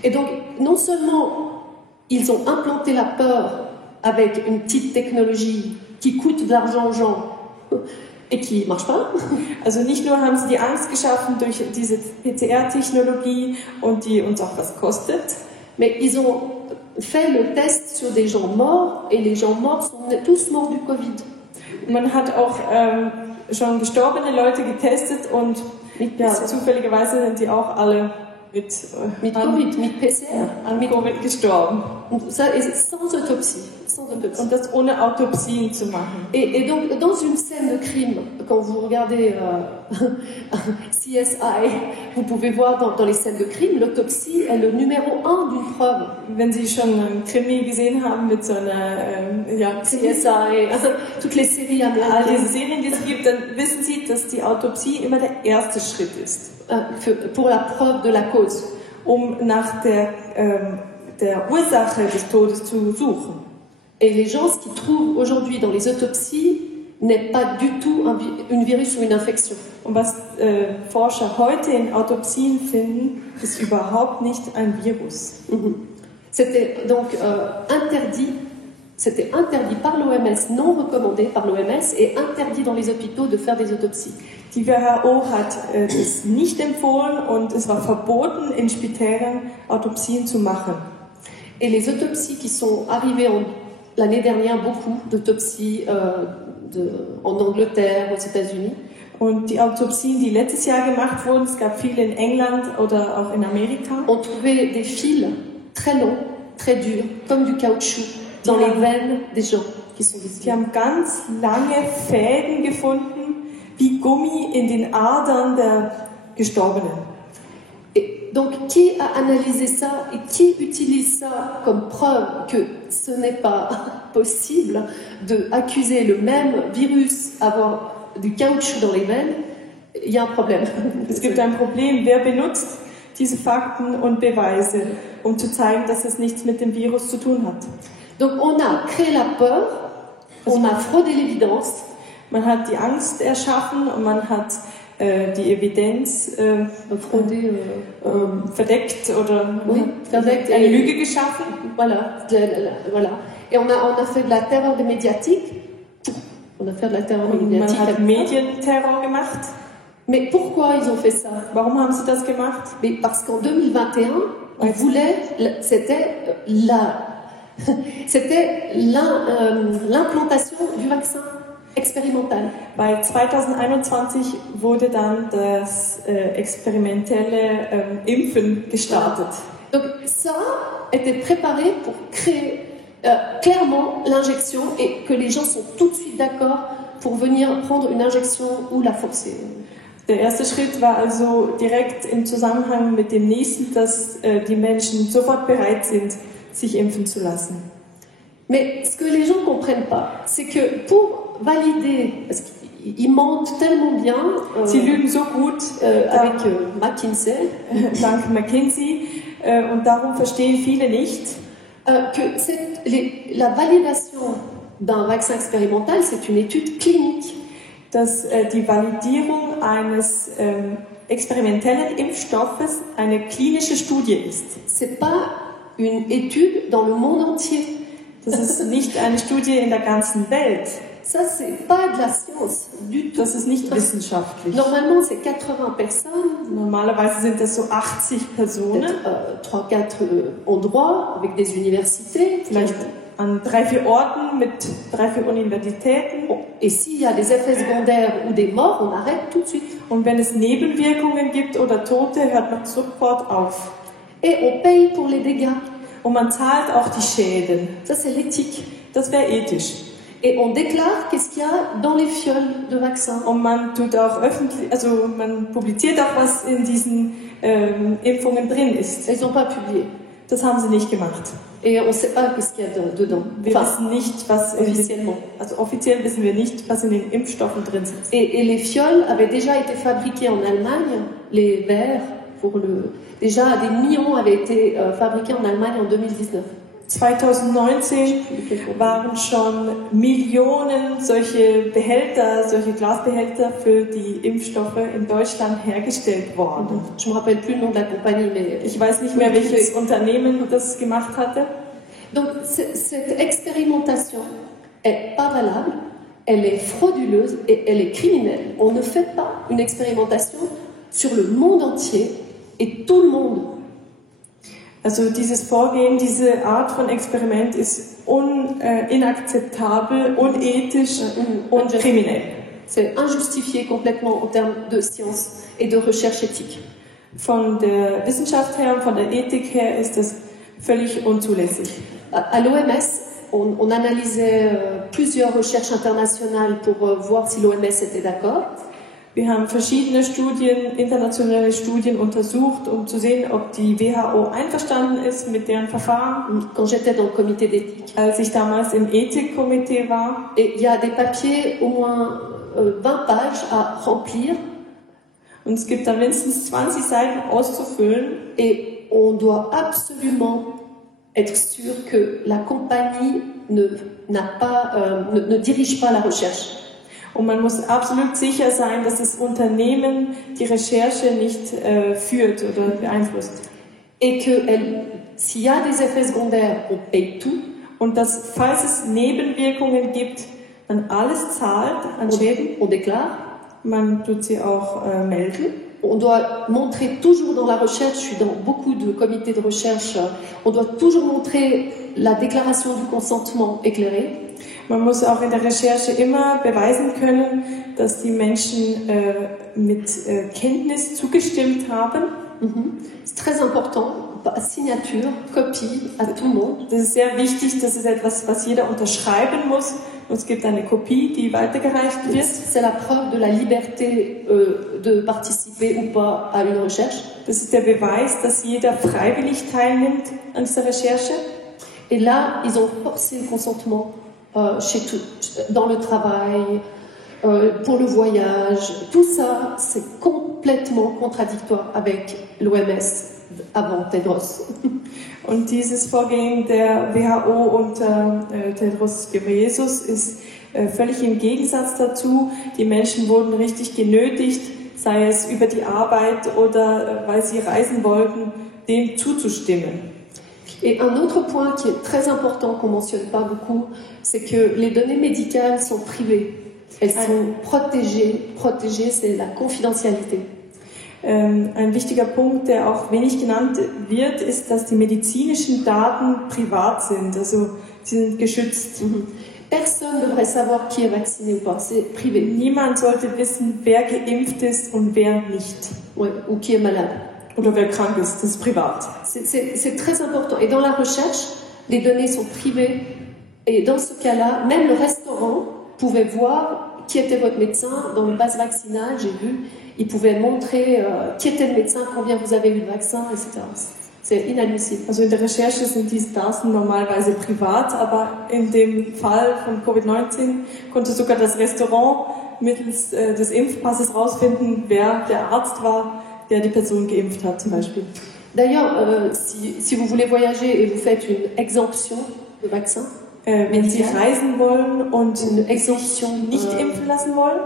Et donc non seulement ils ont implanté la peur avec une petite technologie qui coûte de l'argent aux gens et qui marche pas. Also nicht nur haben sie die Angst geschaffen durch diese PCR-Technologie und die uns auch was kostet, mais ils ont fait le test sur des gens morts et les gens morts sont tous morts du Covid. Man hat auch schon gestorbene Leute getestet und zufälligerweise sind die auch alle mit Covid, mit PCR, mit Covid gestorben. Und ça sans autopsie. Und das ohne Autopsie zu machen. Et donc, dans une scène de crime, quand vous regardez CSI, vous pouvez voir dans les scènes de crime, l'autopsie est le numéro 1 d'une preuve. Wenn Sie schon einen Krimi gesehen haben mit so einer CSI, also toutes les séries américaines. All diese Serien, die es gibt, dann wissen Sie, dass die Autopsie immer der erste Schritt ist. Pour la preuve de la cause. Um nach der Ursache des Todes zu suchen. Et les gens, ce qu'ils trouvent aujourd'hui dans les autopsies, n'est pas du tout un virus ou une infection. Und was Forscher heute in Autopsien finden, ist überhaupt nicht ein Virus. C'était donc interdit par l'OMS, non recommandé par l'OMS et interdit dans les hôpitaux de faire des autopsies. Die WHO hat das nicht empfohlen und es war verboten, in Spitälern Autopsien zu machen. Et les autopsies qui sont arrivées l'année dernière, beaucoup d'autopsies en Angleterre, aux États-Unis. Und die Autopsien, die letztes Jahr gemacht wurden, es gab viele in England oder auch in Amerika, On trouvait des fils très longs, très durs, comme du caoutchouc, dans les veines des gens qui sont die visibles. haben ganz lange Fäden gefunden, wie Gummi in den Adern der Gestorbenen. Et donc, qui a analysé ça et qui utilise ça comme preuve que ce n'est pas possible d'accuser le même virus avoir du caoutchouc dans les veines? Il y a un problème. Es gibt ein Problem, wer benutzt diese Fakten und Beweise, um zu zeigen, dass es nichts mit dem Virus zu tun hat. Donc, on a créé la peur, on a fraudé l'évidence. Man hat die Angst erschaffen und man hat die Evidenz verdeckt oder verdeckt eine Lüge geschaffen. Voilà, voilà. Et on a fait de la terreur médiatique. On a fait de la terreur Und man médiatique. hat Medienterror gemacht. Mais pourquoi ils ont fait ça? Warum haben sie das gemacht? Mais parce qu'en 2021, ils voulaient, c'était l'implantation du vaccin expérimental. Weil 2021 wurde dann das experimentelle Impfen gestartet. Donc ça était préparé pour créer clairement l'injection et que les gens sont tout de suite d'accord pour venir prendre une injection ou la forcer. Der erste Schritt war also direkt im Zusammenhang mit dem nächsten, dass die Menschen sofort bereit sind, sich impfen zu lassen. Mais ce que les gens ne comprennent pas, c'est que pour valider, parce qu'ils mentent tellement bien, Sie lügen so gut avec McKinsey, dank McKinsey, und darum verstehen viele nicht, que la validation d'un vaccin expérimental, c'est une étude clinique. dass die Validierung eines experimentellen Impfstoffes eine klinische Studie ist. C'est pas une étude dans le monde entier. Das ist nicht eine Studie in der ganzen Welt. Ça, c'est pas de la science du tout. Das ist nicht wissenschaftlich. Normalement, c'est 80 personnes, Normalerweise sind das so 80 Personen, peut-être 3-4 endroits avec des universités. vielleicht an 3-4 Orten mit 3-4 Universitäten. Et s'il y a des effets secondaires ou des morts, on arrête tout de suite. Und wenn es Nebenwirkungen gibt oder Tote, hört man sofort auf. Et on paye pour les dégâts. Und man zahlt auch die Schäden. Ça, c'est l'éthique. Das wäre ethisch. Et on déclare qu'est-ce qu'il y a dans les fioles de vaccins. Und man tut auch öffentlich, also man publiziert auch, was in diesen Impfungen drin ist. Ils n'ont pas publié. Das haben sie nicht gemacht. Et on ne sait pas qu'est-ce qu'il y a dedans. Wir wissen nicht, was officiellement. Also offiziell wissen wir nicht, was in den Impfstoffen drin ist. Et les fioles avaient déjà été fabriquées en Allemagne, les verres, déjà des millions avaient été fabriqués en Allemagne en 2019. 2019 waren schon Millionen solche Behälter, solche Glasbehälter für die Impfstoffe in Deutschland hergestellt worden. Je me rappelle plus le nom de la compagnie, mais Ich weiß nicht mehr, welches Unternehmen das gemacht hatte. donc cette expérimentation est pas valable, elle est frauduleuse et elle est criminelle. On ne fait pas une expérimentation sur le monde entier et tout le monde. Also dieses Vorgehen, diese Art von Experiment ist inakzeptabel, unethisch und kriminell. C'est injustifié complètement en termes de science et de recherche éthique. Von der Wissenschaft her und von der Ethik her ist das völlig unzulässig. À l'OMS, on analysait plusieurs recherches internationales pour voir si l'OMS était d'accord. Wir haben verschiedene Studien, internationale Studien untersucht, um zu sehen, ob die WHO einverstanden ist mit deren Verfahren. Quand j'étais dans le comité d'éthique. Als ich damals im Ethikkomitee war. Et il y a des papiers, au moins 20 pages à remplir. Und es gibt da mindestens 20 Seiten auszufüllen. Et on doit absolument être sûr que la compagnie ne dirige pas la recherche. Und man muss absolut sicher sein, dass das Unternehmen die Recherche nicht führt oder beeinflusst. Et que s'il y a des effets secondaires, on paye tout. Und dass, falls es Nebenwirkungen gibt, man alles zahlt an Schäden. On déclare. Man tut sie auch melden. On doit montrer toujours dans la recherche, je suis dans beaucoup de comités de recherche, on doit toujours montrer la déclaration du consentement éclairé. Man muss auch in der Recherche immer beweisen können, dass die Menschen mit Kenntnis zugestimmt haben. C'est très important, signature, copie à tout le monde. Das ist sehr wichtig, das ist etwas, was jeder unterschreiben muss. Und es gibt eine Kopie, die weitergereicht wird. C'est la preuve de la liberté de participer ou pas à une recherche. Das ist der Beweis, dass jeder freiwillig teilnimmt an dieser Recherche. Et là, ils ont forcé le consentement chez tout, dans le travail, pour le voyage. Tout ça, c'est complètement contradictoire avec l'OMS avant Tedros. Und dieses Vorgehen der WHO unter Tedros Ghebreyesus ist völlig im Gegensatz dazu. Die Menschen wurden richtig genötigt, sei es über die Arbeit oder weil sie reisen wollten, dem zuzustimmen. Et un autre point qui est très important qu'on ne mentionne pas beaucoup, c'est que les données médicales sont privées. Elles sont protégées. Protégées, c'est la confidentialité. Ein wichtiger Punkt, der auch wenig genannt wird, ist, dass die medizinischen Daten privat sind, also sie sind geschützt. Personne ne devrait savoir qui est vacciné ou pas, c'est privé. Niemand sollte wissen, wer geimpft ist und wer nicht. Ouais, ou qui est malade. Oder wer krank ist, das ist privat. C'est très important. Et dans la recherche, les données sont privées. Et dans ce cas-là, même le restaurant pouvait voir qui était votre médecin. Dans le pass vaccinal, j'ai vu, il pouvait montrer qui était le médecin, combien vous avez eu de vaccin, etc. C'est inadmissible. Also in der Recherche sind diese Daten normalerweise privat, aber in dem Fall von Covid-19 konnte sogar das Restaurant mittels des Impfpasses rausfinden, wer der Arzt war, der die Person geimpft hat, zum Beispiel. D'ailleurs, si vous voulez voyager et vous faites une exemption de vaccin, wenn Sie reisen wollen und une exemption nicht impfen lassen wollen,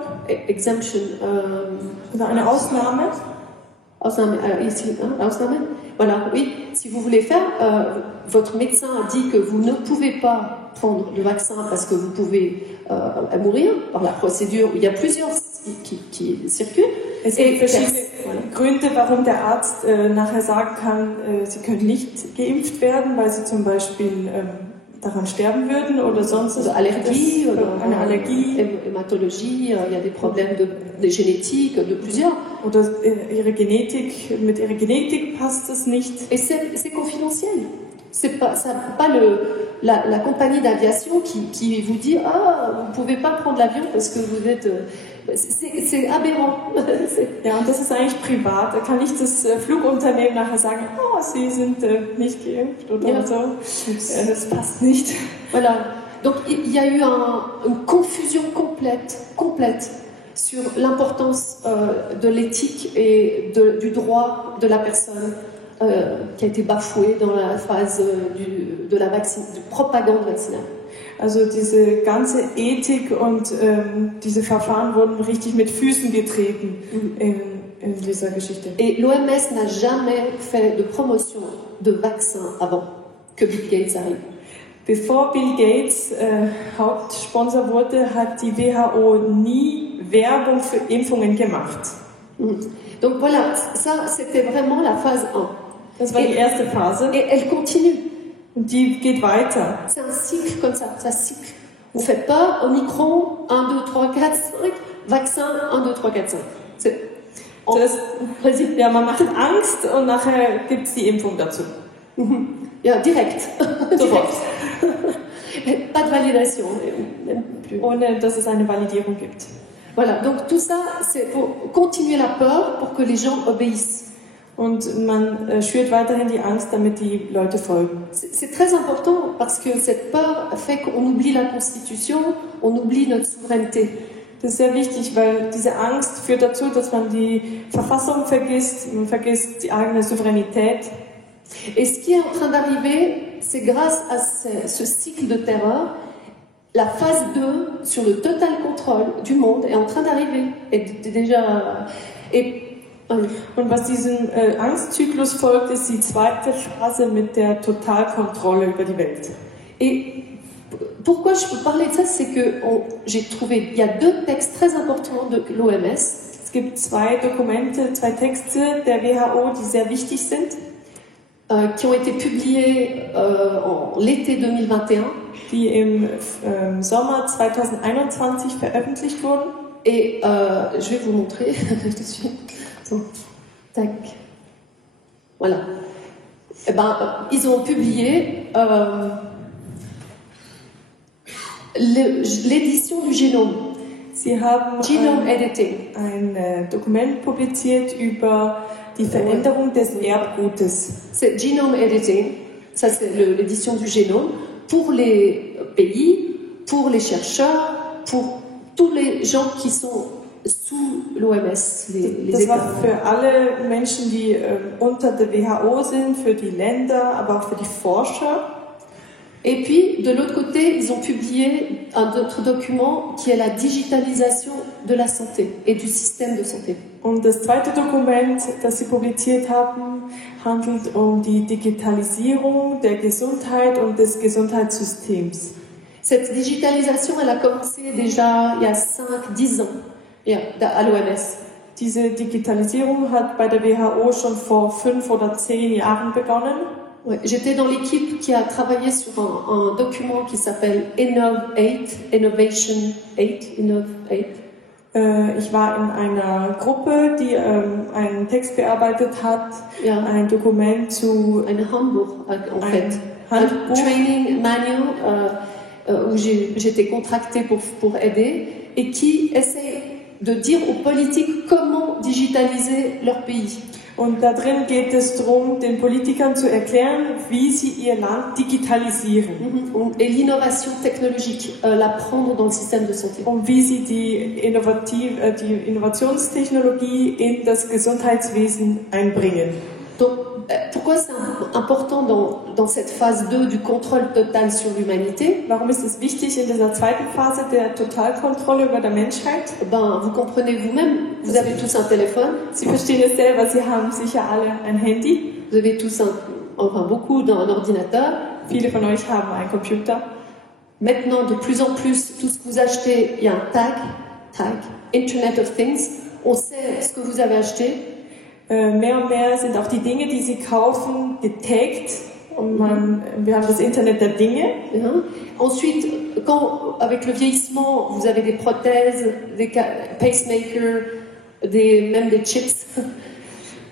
exemption, oder eine Ausnahme. Ausnahme, ici, Ausnahme. Voilà, oui. Si vous voulez faire, votre médecin dit que vous ne pouvez pas prendre le vaccin parce que vous pouvez mourir par la procédure. Il y a plusieurs qui circulent. Es gibt verschiedene Gründe, warum der Arzt nachher sagen kann, Sie können nicht geimpft werden, weil Sie zum Beispiel daran sterben würden oder sonst Allergie, eine Allergie, Hämatologie, il y a des problèmes de génétique, de plusieurs. Oder ihre Genetik, mit ihrer Genetik passt es nicht. Et c'est confidentiel. C'est pas la compagnie d'aviation qui vous dit vous pouvez pas prendre l'avion parce que vous êtes c'est aberrant. Ja, und das ist eigentlich privat. Da kann nicht das Flugunternehmen nachher sagen, Sie sind nicht geimpft oder so. Das passt nicht. Voilà. Donc il y a eu une confusion complète sur l'importance de l'éthique et du droit de la personne qui a été bafouée dans la phase de propagande vaccinale. Also diese ganze Ethik und diese Verfahren wurden richtig mit Füßen getreten in dieser Geschichte. Et l'OMS n'a jamais fait de promotion de vaccins avant que Bill Gates arrive. Bevor Bill Gates Hauptsponsor wurde, hat die WHO nie Werbung für Impfungen gemacht. Donc voilà, ça c'était vraiment la phase 1. Das war die erste Phase. Et elle continue. Und die geht weiter. C'est un cycle comme ça, c'est un cycle. Vous ne faites pas Omicron, 1, 2, 3, 4, 5, vaccin, 1, 2, 3, 4, 5. Ja, man macht Angst und nachher gibt es die Impfung dazu. Ja, direkt. Sofort. Pas de validation. Même plus. Ohne dass es eine Validierung gibt. Voilà, donc tout ça, c'est pour continuer la peur, pour que les gens obéissent. Und man schürt weiterhin die Angst, damit die Leute folgen. C'est très important parce que cette peur fait qu'on oublie la Constitution, on oublie notre souveraineté. Das ist sehr wichtig, weil diese Angst führt dazu, dass man die Verfassung vergisst, man vergisst die eigene Souveränität. Et ce qui est en train d'arriver, c'est grâce à ce cycle de terreur, la phase 2 sur le total contrôle du monde est en train d'arriver. Und was diesem Angstzyklus folgt, ist die zweite Phase mit der Totalkontrolle über die Welt. Et pourquoi je peux parler de ça, c'est que j'ai trouvé, il y a 2 textes très importants de l'OMS. Es gibt 2 Dokumente, 2 Texte der WHO, die sehr wichtig sind. Qui ont été publiés en l'été 2021. Die im Sommer 2021 veröffentlicht wurden. Et je vais vous montrer tout de suite. So, tac. Voilà. Eh ben, ils ont publié l'édition du Génome. Sie haben Genome Editing. Ein Dokument publiziert über die Veränderung des Erbgutes. C'est Genome Editing, ça c'est l'édition du génome, pour les pays, pour les chercheurs, pour tous les gens qui sont sous l'OMS, les Das États. war für alle Menschen, die unter der WHO sind, für die Länder, aber auch für die Forscher. Et puis, de l'autre côté, ils ont publié un autre document qui est la digitalisation de la santé et du système de santé. Und das zweite Dokument, das sie publiziert haben, handelt um die Digitalisierung der Gesundheit und des Gesundheitssystems. Cette digitalisation, elle a commencé déjà il y a 5-10 ans à l'OMS. Diese Digitalisierung hat bei der WHO schon vor 5 oder 10 Jahren begonnen. Ouais, j'étais dans l'équipe qui a travaillé sur un document qui s'appelle Innovation 8. Ich war in einer Gruppe, die einen Text bearbeitet hat, ein Dokument zu ein Handbuch en fait, un training manual où j'étais contractée pour aider et qui essaie de dire aux politiques comment digitaliser leur pays. Und da drin geht es darum, den Politikern zu erklären, wie sie ihr Land digitalisieren. Et l'innovation technologique, la prendre dans le système de santé. Und wie sie die Innovationstechnologie in das Gesundheitswesen einbringen. Donc, pourquoi c'est important dans cette phase 2 du contrôle total sur l'humanité? Warum ist es wichtig in dieser zweiten Phase der Totalkontrolle über der Menschheit? Ben, vous comprenez vous-même, vous avez tous un téléphone. Sie verstehen es selber, Sie haben sicher alle ein Handy. Vous avez tous beaucoup un ordinateur. Viele von euch haben einen Computer. Maintenant, de plus en plus, tout ce que vous achetez, il y a un tag, Internet of Things. On sait ce que vous avez acheté. Mehr und mehr sind auch die Dinge, die Sie kaufen, getaggt. Und wir haben das Internet der Dinge. Ensuite, avec le vieillissement, vous avez des prothèses, des pacemakers, même des chips.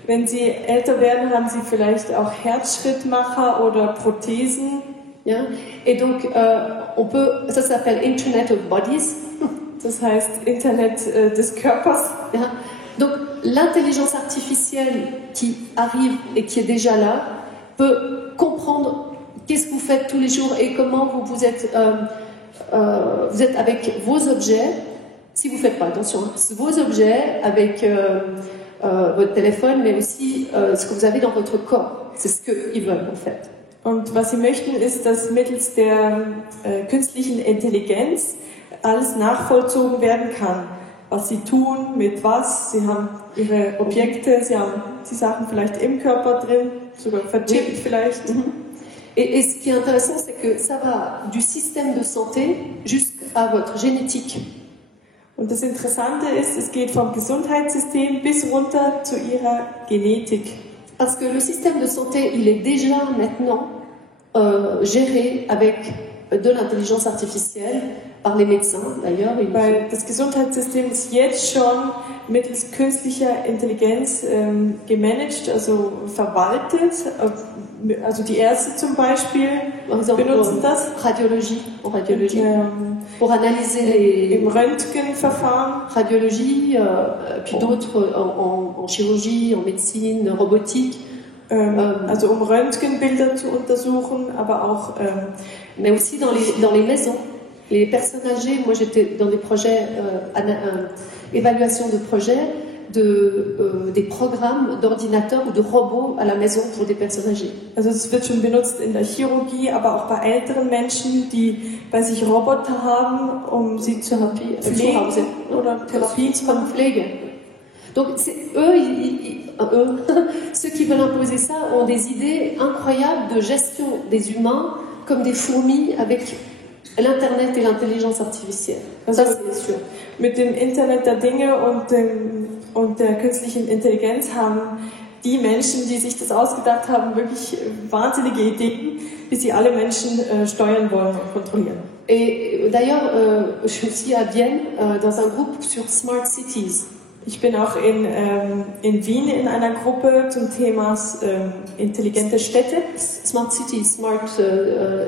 Wenn Sie älter werden, haben Sie vielleicht auch Herzschrittmacher oder Prothesen. Ja? Et donc, ça s'appelle Internet of Bodies. Das heißt Internet des Körpers. Ja? Donc, l'intelligence artificielle qui arrive et qui est déjà là peut comprendre qu'est-ce que vous faites tous les jours et comment vous êtes avec vos objets, si vous ne faites pas attention, vos objets avec votre téléphone, mais aussi ce que vous avez dans votre corps. C'est ce qu'ils veulent en fait. Und was sie möchten, ist, dass mittels der künstlichen Intelligenz alles nachvollzogen werden kann. Was sie tun, mit was, sie haben ihre Objekte, sie haben die Sachen vielleicht im Körper drin, sogar verchippt vielleicht. Et ce qui est intéressant, c'est que ça va du système de santé jusqu'à votre génétique. Und das Interessante ist, es geht vom Gesundheitssystem bis runter zu ihrer Genetik. Parce que le système de santé, il est déjà maintenant géré avec de l'intelligence artificielle, par les médecins d'ailleurs. Weil das Gesundheitssystem ist jetzt schon mittels künstlicher Intelligenz gemanagt, also verwaltet. Also die Ärzte zum Beispiel benutzen das. Radiologie, pour analyser im Röntgenverfahren. Radiologie, puis d'autres en chirurgie, en médecine, robotique. Also um Röntgenbilder zu untersuchen, aber auch mais aussi dans les maisons. Les personnes âgées, moi j'étais dans des projets, évaluation de projets, des programmes d'ordinateurs ou de robots à la maison pour des personnes âgées. Also es wird schon benutzt in der Chirurgie, aber auch bei älteren Menschen, die bei sich Roboter haben, um sie zu pflegen oder Therapie zu machen. Donc eux, ceux qui veulent imposer ça ont des idées incroyables de gestion des humains comme des fourmis avec l'Internet et l'intelligence artificielle. Ça, c'est sûr. Mit dem Internet der Dinge und der künstlichen Intelligenz haben die Menschen, die sich das ausgedacht haben, wirklich wahnsinnige Ideen, wie sie alle Menschen steuern wollen und kontrollieren. Et d'ailleurs, je suis aussi à Vienne dans un groupe sur Smart Cities. Ich bin auch in Wien in einer Gruppe zum Thema intelligente Städte. Smart City,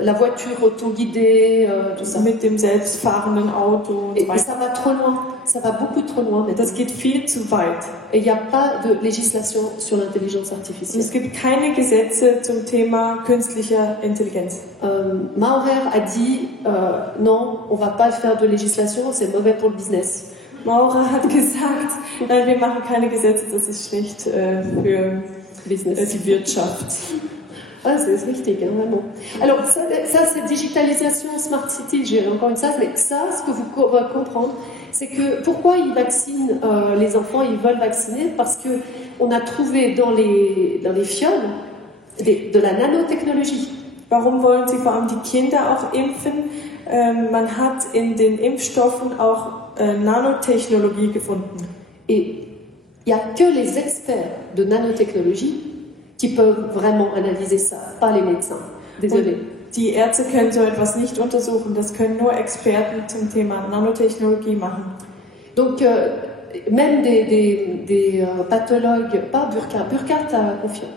la voiture autoguidée, tout ça. Mit dem selbstfahrenden Auto. Et ça va trop loin, ça va beaucoup trop loin. Das geht viel zu weit. Et il n'y a pas de législation sur l'intelligence artificielle. Es gibt keine Gesetze zum Thema künstlicher Intelligenz. Maurer a dit non, on va pas faire de législation, c'est mauvais pour le business. Maurer hat gesagt, nein, wir machen keine Gesetze, das ist schlecht für die Wirtschaft. Ah, c'est richtig, hein, vraiment. Alors, ça c'est digitalisation, smart city, j'ai encore une ça, mais ça, ce que vous devez comprendre, c'est que pourquoi ils vaccinent les enfants, ils veulent vacciner, parce qu'on a trouvé dans les fioles de la nanotechnologie. Warum wollen sie vor allem die Kinder auch impfen? Man hat in den Impfstoffen auch Nanotechnologie gefunden. Et il n'y a que les experts de nanotechnologie qui peuvent vraiment analyser ça, pas les médecins. Désolé. Die Ärzte können so etwas nicht untersuchen, das können nur Experten zum Thema Nanotechnologie machen. Donc, même des pathologues, pas Burkhardt a confirmé.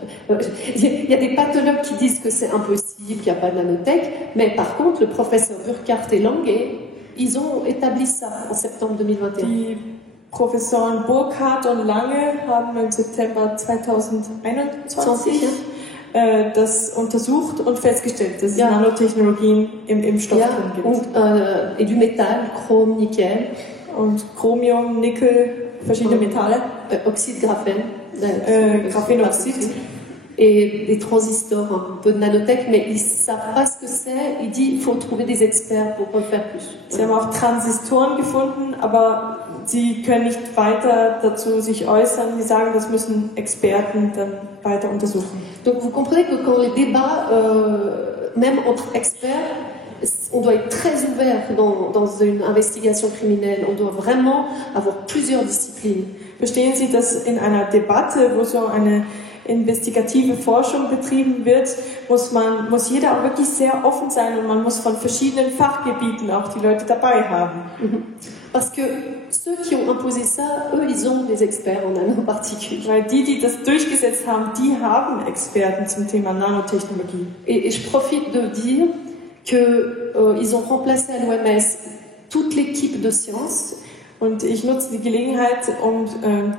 Il y a des pathologues qui disent que c'est impossible, qu'il n'y a pas de nanotech, mais par contre, le professeur Burkhardt et Lange, ils ont établi ça en septembre 2021. Die Professoren Burkhardt und Lange haben im September 2021 das untersucht und festgestellt, dass es Nanotechnologien im Impfstoff drin gibt. Et du métal, Chrom, Nickel. Und Chromium, Nickel, verschiedene Metalle. Oxyde Graphène. Graphenoxyde. Et des transistors, un peu de nanotech, mais ils ne savent pas ce que c'est. Il dit qu'il faut trouver des experts pour en faire plus. Sie haben auch Transistoren gefunden, aber sie können nicht weiter dazu sich äußern. Sie sagen, das müssen Experten dann weiter untersuchen. Donc vous comprenez que quand les débats, même entre experts, on doit être très ouvert dans une investigation criminelle. On doit vraiment avoir plusieurs disciplines. Verstehen Sie, dass in einer Debatte, wo so eine investigative Forschung betrieben wird, muss jeder auch wirklich sehr offen sein und man muss von verschiedenen Fachgebieten auch die Leute dabei haben. Parce que ceux qui ont imposé ça, eux, ils ont des experts en nanoparticules. Weil die das durchgesetzt haben, die haben Experten zum Thema Nanotechnologie. Et je profite de dire qu'ils ont remplacé à l'OMS toute l'équipe de sciences. Und ich nutze die Gelegenheit, um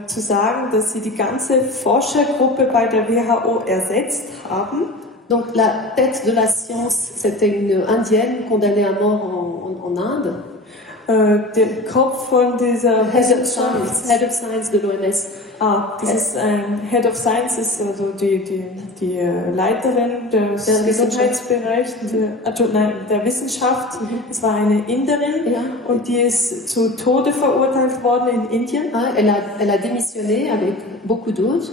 zu sagen, dass sie die ganze Forschergruppe bei der WHO ersetzt haben. Donc la tête de la science, c'était une indienne condamnée à mort en Inde. Der Kopf von dieser Head of Science de l'OMS. Das ist ein Head of Science, ist also die Leiterin des Gesundheitsbereichs, der Wissenschaft. Es war eine Inderin und die ist zu Tode verurteilt worden in Indien. Elle a démissionné avec beaucoup d'autres.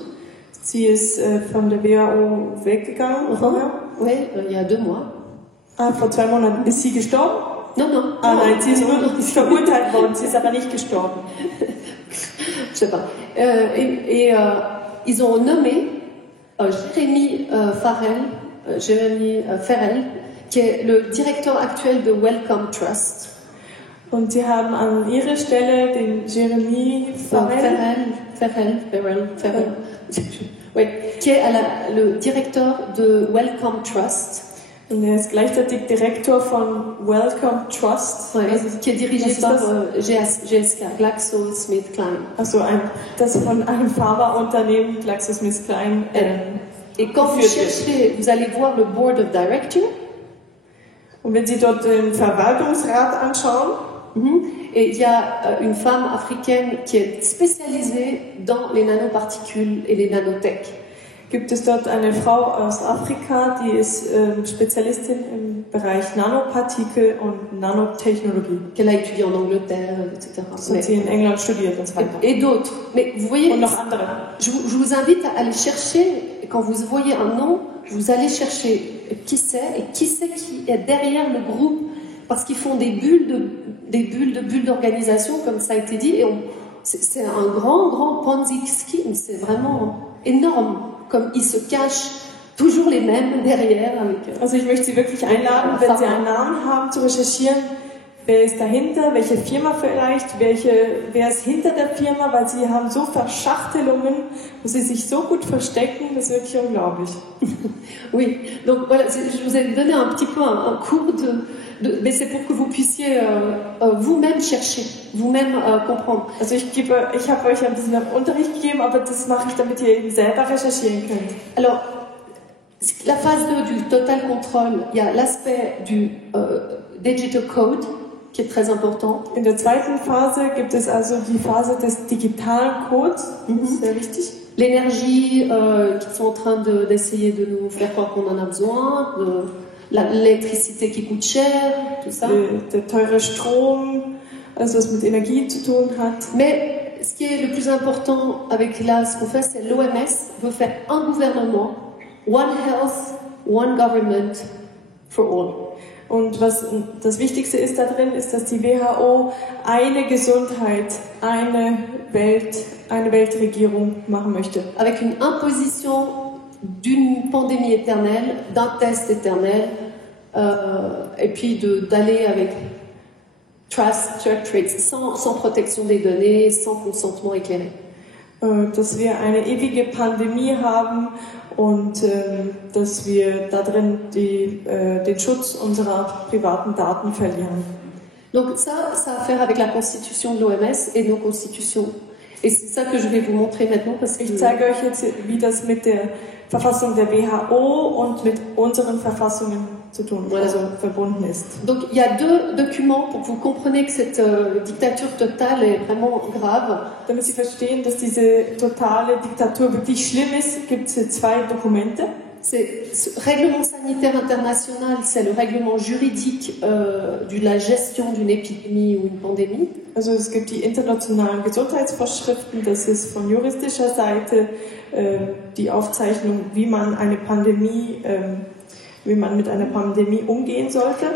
Sie ist von der WHO weggegangen vorher. Oui, il y a 2 mois. Vor 2 Monaten ist sie gestorben. Non, non. Nein, sie ist nur verurteilt worden, sie ist aber nicht gestorben. Je sais pas. Ils ont nommé Jérémy Ferrell, qui est le directeur actuel de Wellcome Trust. Und sie haben an ihre Stelle den Jérémy Ferrell, oui, qui est le directeur de Wellcome Trust. Und er ist gleichzeitig Direktor von Wellcome Trust, qui est dirigé par GSK, GlaxoSmithKline. Also das von einem Pharmaunternehmen GlaxoSmithKline. Et quand vous cherchez, vous allez voir le Board of Directors. Und wenn Sie dort den Verwaltungsrat anschauen, Et il y a une femme africaine qui est spécialisée dans les nanoparticules et les nanotech. Gibt es dort eine Frau aus Afrika, die ist Spezialistin im Bereich Nanopartikel und Nanotechnologie. Qu'elle a étudié en Angleterre, etc. Das hat sie in England studiert und so weiter. Et d'autres. Mais vous voyez, Und noch andere. je vous invite à aller chercher, quand vous voyez un nom, vous allez chercher qui c'est et qui c'est qui est derrière le groupe, parce qu'ils font des bulles d'organisation, comme ça a été dit, et c'est un grand Ponzi scheme, c'est vraiment énorme, comme ils se cachent toujours les mêmes derrière. Also ich möchte Sie wirklich einladen, wenn Sie einen Namen haben, zu recherchieren, wer ist dahinter, welche Firma vielleicht, wer ist hinter der Firma, weil sie haben so Verschachtelungen, wo sie sich so gut verstecken, das ist wirklich unglaublich. Oui, donc voilà, je vous ai donné un petit peu un cours mais c'est pour que vous puissiez vous-même chercher, vous-même comprendre. Also ich habe euch ein bisschen Unterricht gegeben, aber das mache ich, damit ihr eben selber recherchieren könnt. Alors, la phase 2 du total control, il y a l'aspect du digital code, qui est très important. In der zweiten Phase gibt es also die Phase des digitalen Codes, das ist sehr wichtig. L'énergie qui sont en train d'essayer de nous faire croire qu'on en a besoin, l'électricité qui coûte cher, tout ça. Der teure Strom, alles was mit Energie zu tun hat. Mais ce qui est le plus important avec là, ce qu'on fait, c'est l'OMS veut faire un gouvernement, one health, one government for all. Und was das Wichtigste ist da drin, ist, dass die WHO eine Gesundheit, eine Weltregierung machen möchte. Avec une imposition d'une pandémie éternelle, d'un test éternel, et puis d'aller avec track trace, sans protection des données, sans consentement éclairé. Dass wir eine ewige Pandemie haben und dass wir da drin den Schutz unserer privaten Daten verlieren. Donc ça a à faire avec la constitution de l'OMS et nos constitutions. Et c'est ça que je vais vous montrer maintenant parce que ich zeige euch jetzt, wie das mit der Verfassung der WHO und mit unseren Verfassungen zu tun, also verbunden ist. Donc il y a deux documents pour que vous compreniez que cette dictature totale est vraiment grave. Damit Sie verstehen, dass diese totale Diktatur wirklich schlimm ist, gibt es zwei Dokumente. Ce règlement sanitaire international, c'est le règlement juridique de la gestion d'une épidémie ou une pandémie. Also es gibt die internationalen Gesundheitsvorschriften, das ist von juristischer Seite die Aufzeichnung, wie man mit einer Pandemie umgehen sollte.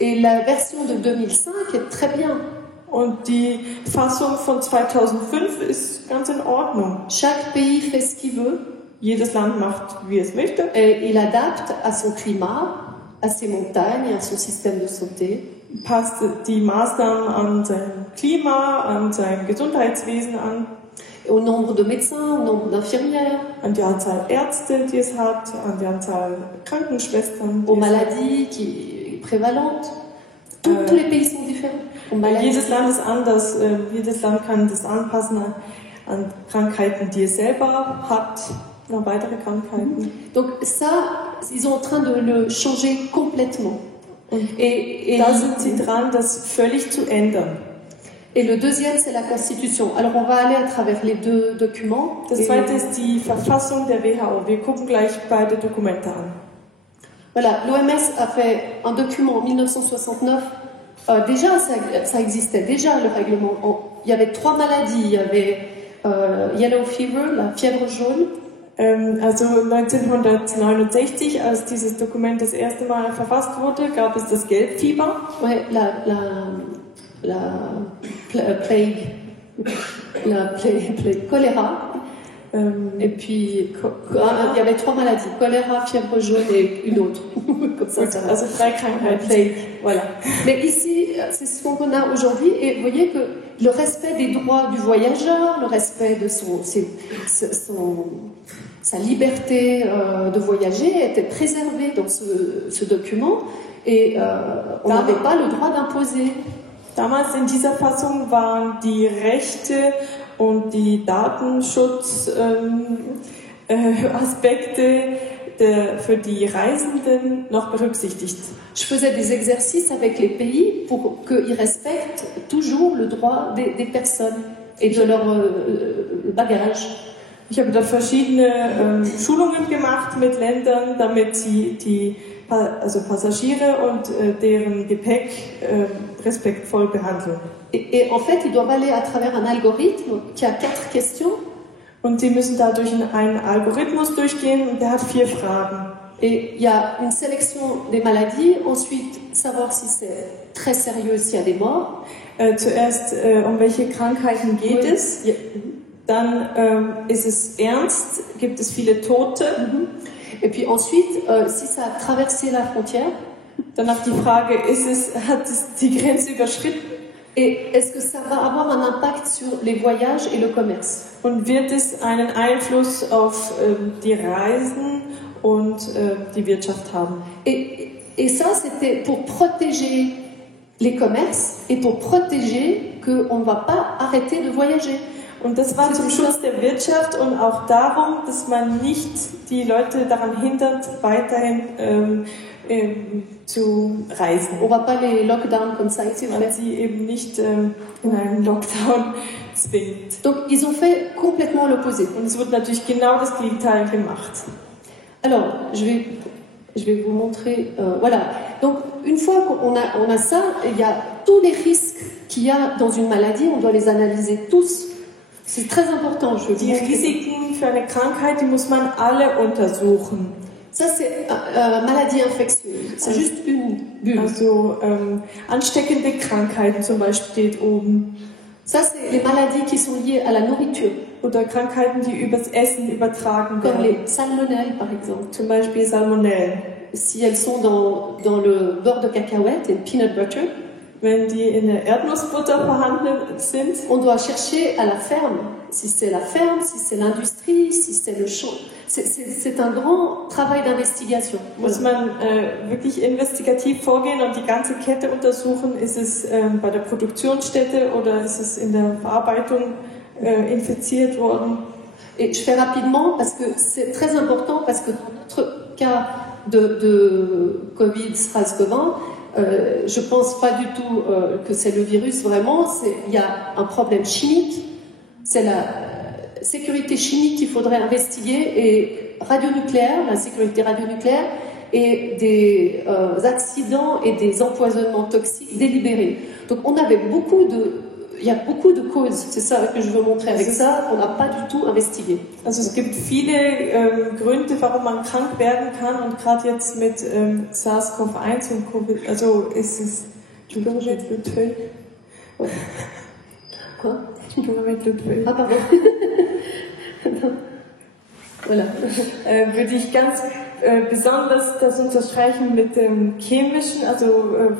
Et la version de 2005 est très bien. Und die Fassung von 2005 ist ganz in Ordnung. Chaque pays fait ce qu'il veut. Jedes Land macht, wie es möchte. Et il adapte à son climat, à ses montagnes, à son système de santé. Passt die Maßnahmen an sein Klima, an sein Gesundheitswesen an. Au nombre de médecins, au nombre d'infirmières. An die Anzahl Ärzte, die es hat, an die Anzahl Krankenschwestern. Aux maladies qui est prévalente. Tous les pays sont différents. Jedes Land ist anders. Jedes Land kann das anpassen an Krankheiten, die es selber hat. Noch weitere Krankheiten. Donc ça, ils sont en train de le changer complètement. Et da sind sie dran, das völlig zu ändern. Et le deuxième, c'est la Constitution. Alors on va aller à travers les deux documents. Das zweite ist die Verfassung der WHO. Wir gucken gleich beide Dokumente an. Voilà, l'OMS a fait un document en 1969. Déjà, ça existait déjà le règlement. Il y avait 3 maladies. Il y avait Yellow Fever, la fièvre jaune. Also 1969, als dieses Dokument das erste Mal verfasst wurde, gab es das Gelbfieber. Ouais, choléra. Et puis, il y avait 3 maladies, choléra, fièvre jaune et une autre. Comme ça, also 3 Krankheiten. Voilà. Mais ici, c'est ce qu'on a aujourd'hui, et vous voyez que le respect des droits du voyageur, le respect de sa liberté de voyager était préservé dans ce document, et on n'avait pas le droit d'imposer. Damals in dieser Fassung waren die Rechte und die Datenschutzaspekte für die Reisenden noch berücksichtigt. Je faisais des exercices avec les pays pour qu'ils respectent toujours le droit des personnes et de leur bagage. Ich habe da verschiedene Schulungen gemacht mit Ländern, damit sie die Passagiere und deren Gepäck respektvoll behandeln. Et en fait, ils doivent aller à travers un algorithme qui a 4 questions. Und sie müssen da durch einen Algorithmus durchgehen und der hat 4 Fragen. Et il y a une sélection des maladies, ensuite savoir si c'est très sérieux, s'il y a des morts. Zuerst, welche Krankheiten geht es? Dann ist es ernst, gibt es viele Tote. Et puis ensuite, si ça a traversé la frontière. Danach die Frage, hat es die Grenze überschritten? Et est-ce que ça va avoir un impact sur les voyages et le commerce? Und wird es einen Einfluss auf die Reisen und die Wirtschaft haben? Et ça, c'était pour protéger les commerces et pour protéger qu'on ne va pas arrêter de voyager. Und das war zum Schutz der Wirtschaft und auch darum, dass man nicht die Leute daran hindert, weiterhin zu reisen. On va pas les lockdown comme ça ici, weil sie eben nicht in einen Lockdown zwingt. Donc ils ont fait complètement l'opposé. Und es wird natürlich genau das Gegenteil gemacht. Alors, je vais vous montrer. Voilà. Donc une fois qu'on a ça, il y a tous les risques qu'il y a dans une maladie, on doit les analyser tous. C'est très important. Die Risiken für eine Krankheit, die muss man alle untersuchen. Ça, c'est maladie infectieuse. C'est juste une bulle. Also, ansteckende Krankheiten zum Beispiel steht oben. Ça, c'est les maladies qui sont liées à la nourriture. Oder Krankheiten, die übers Essen übertragen werden. Comme les salmonelles, par exemple. Zum Beispiel Salmonellen. Si elles sont dans le beurre de cacahuète et le peanut butter. Wenn die in der Erdnussbutter vorhanden sind. On doit chercher à la ferme. Si c'est la ferme, si c'est l'industrie, si c'est le champ. C'est un grand travail d'investigation. Muss man wirklich investigativ vorgehen und die ganze Kette untersuchen. Ist es bei der Produktionsstätte oder ist es in der Verarbeitung infiziert worden? Et je fais rapidement parce que c'est très important parce que dans notre cas de Covid, SARS-CoV-1, je pense pas du tout que c'est le virus vraiment. Il y a un problème chimique. C'est la sécurité chimique qu'il faudrait investiguer et radionucléaire, la sécurité radionucléaire et des accidents et des empoisonnements toxiques délibérés. Donc il y a beaucoup de causes, c'est ça que je veux montrer avec ça, on n'a pas du tout investigué. Also es gibt viele Gründe, warum man krank werden kann und gerade jetzt mit SARS-CoV-1 und Covid, also ist es... Quoi? Ah, pardon. Voilà. Würde ich ganz besonders das unterstreichen mit chemischen, also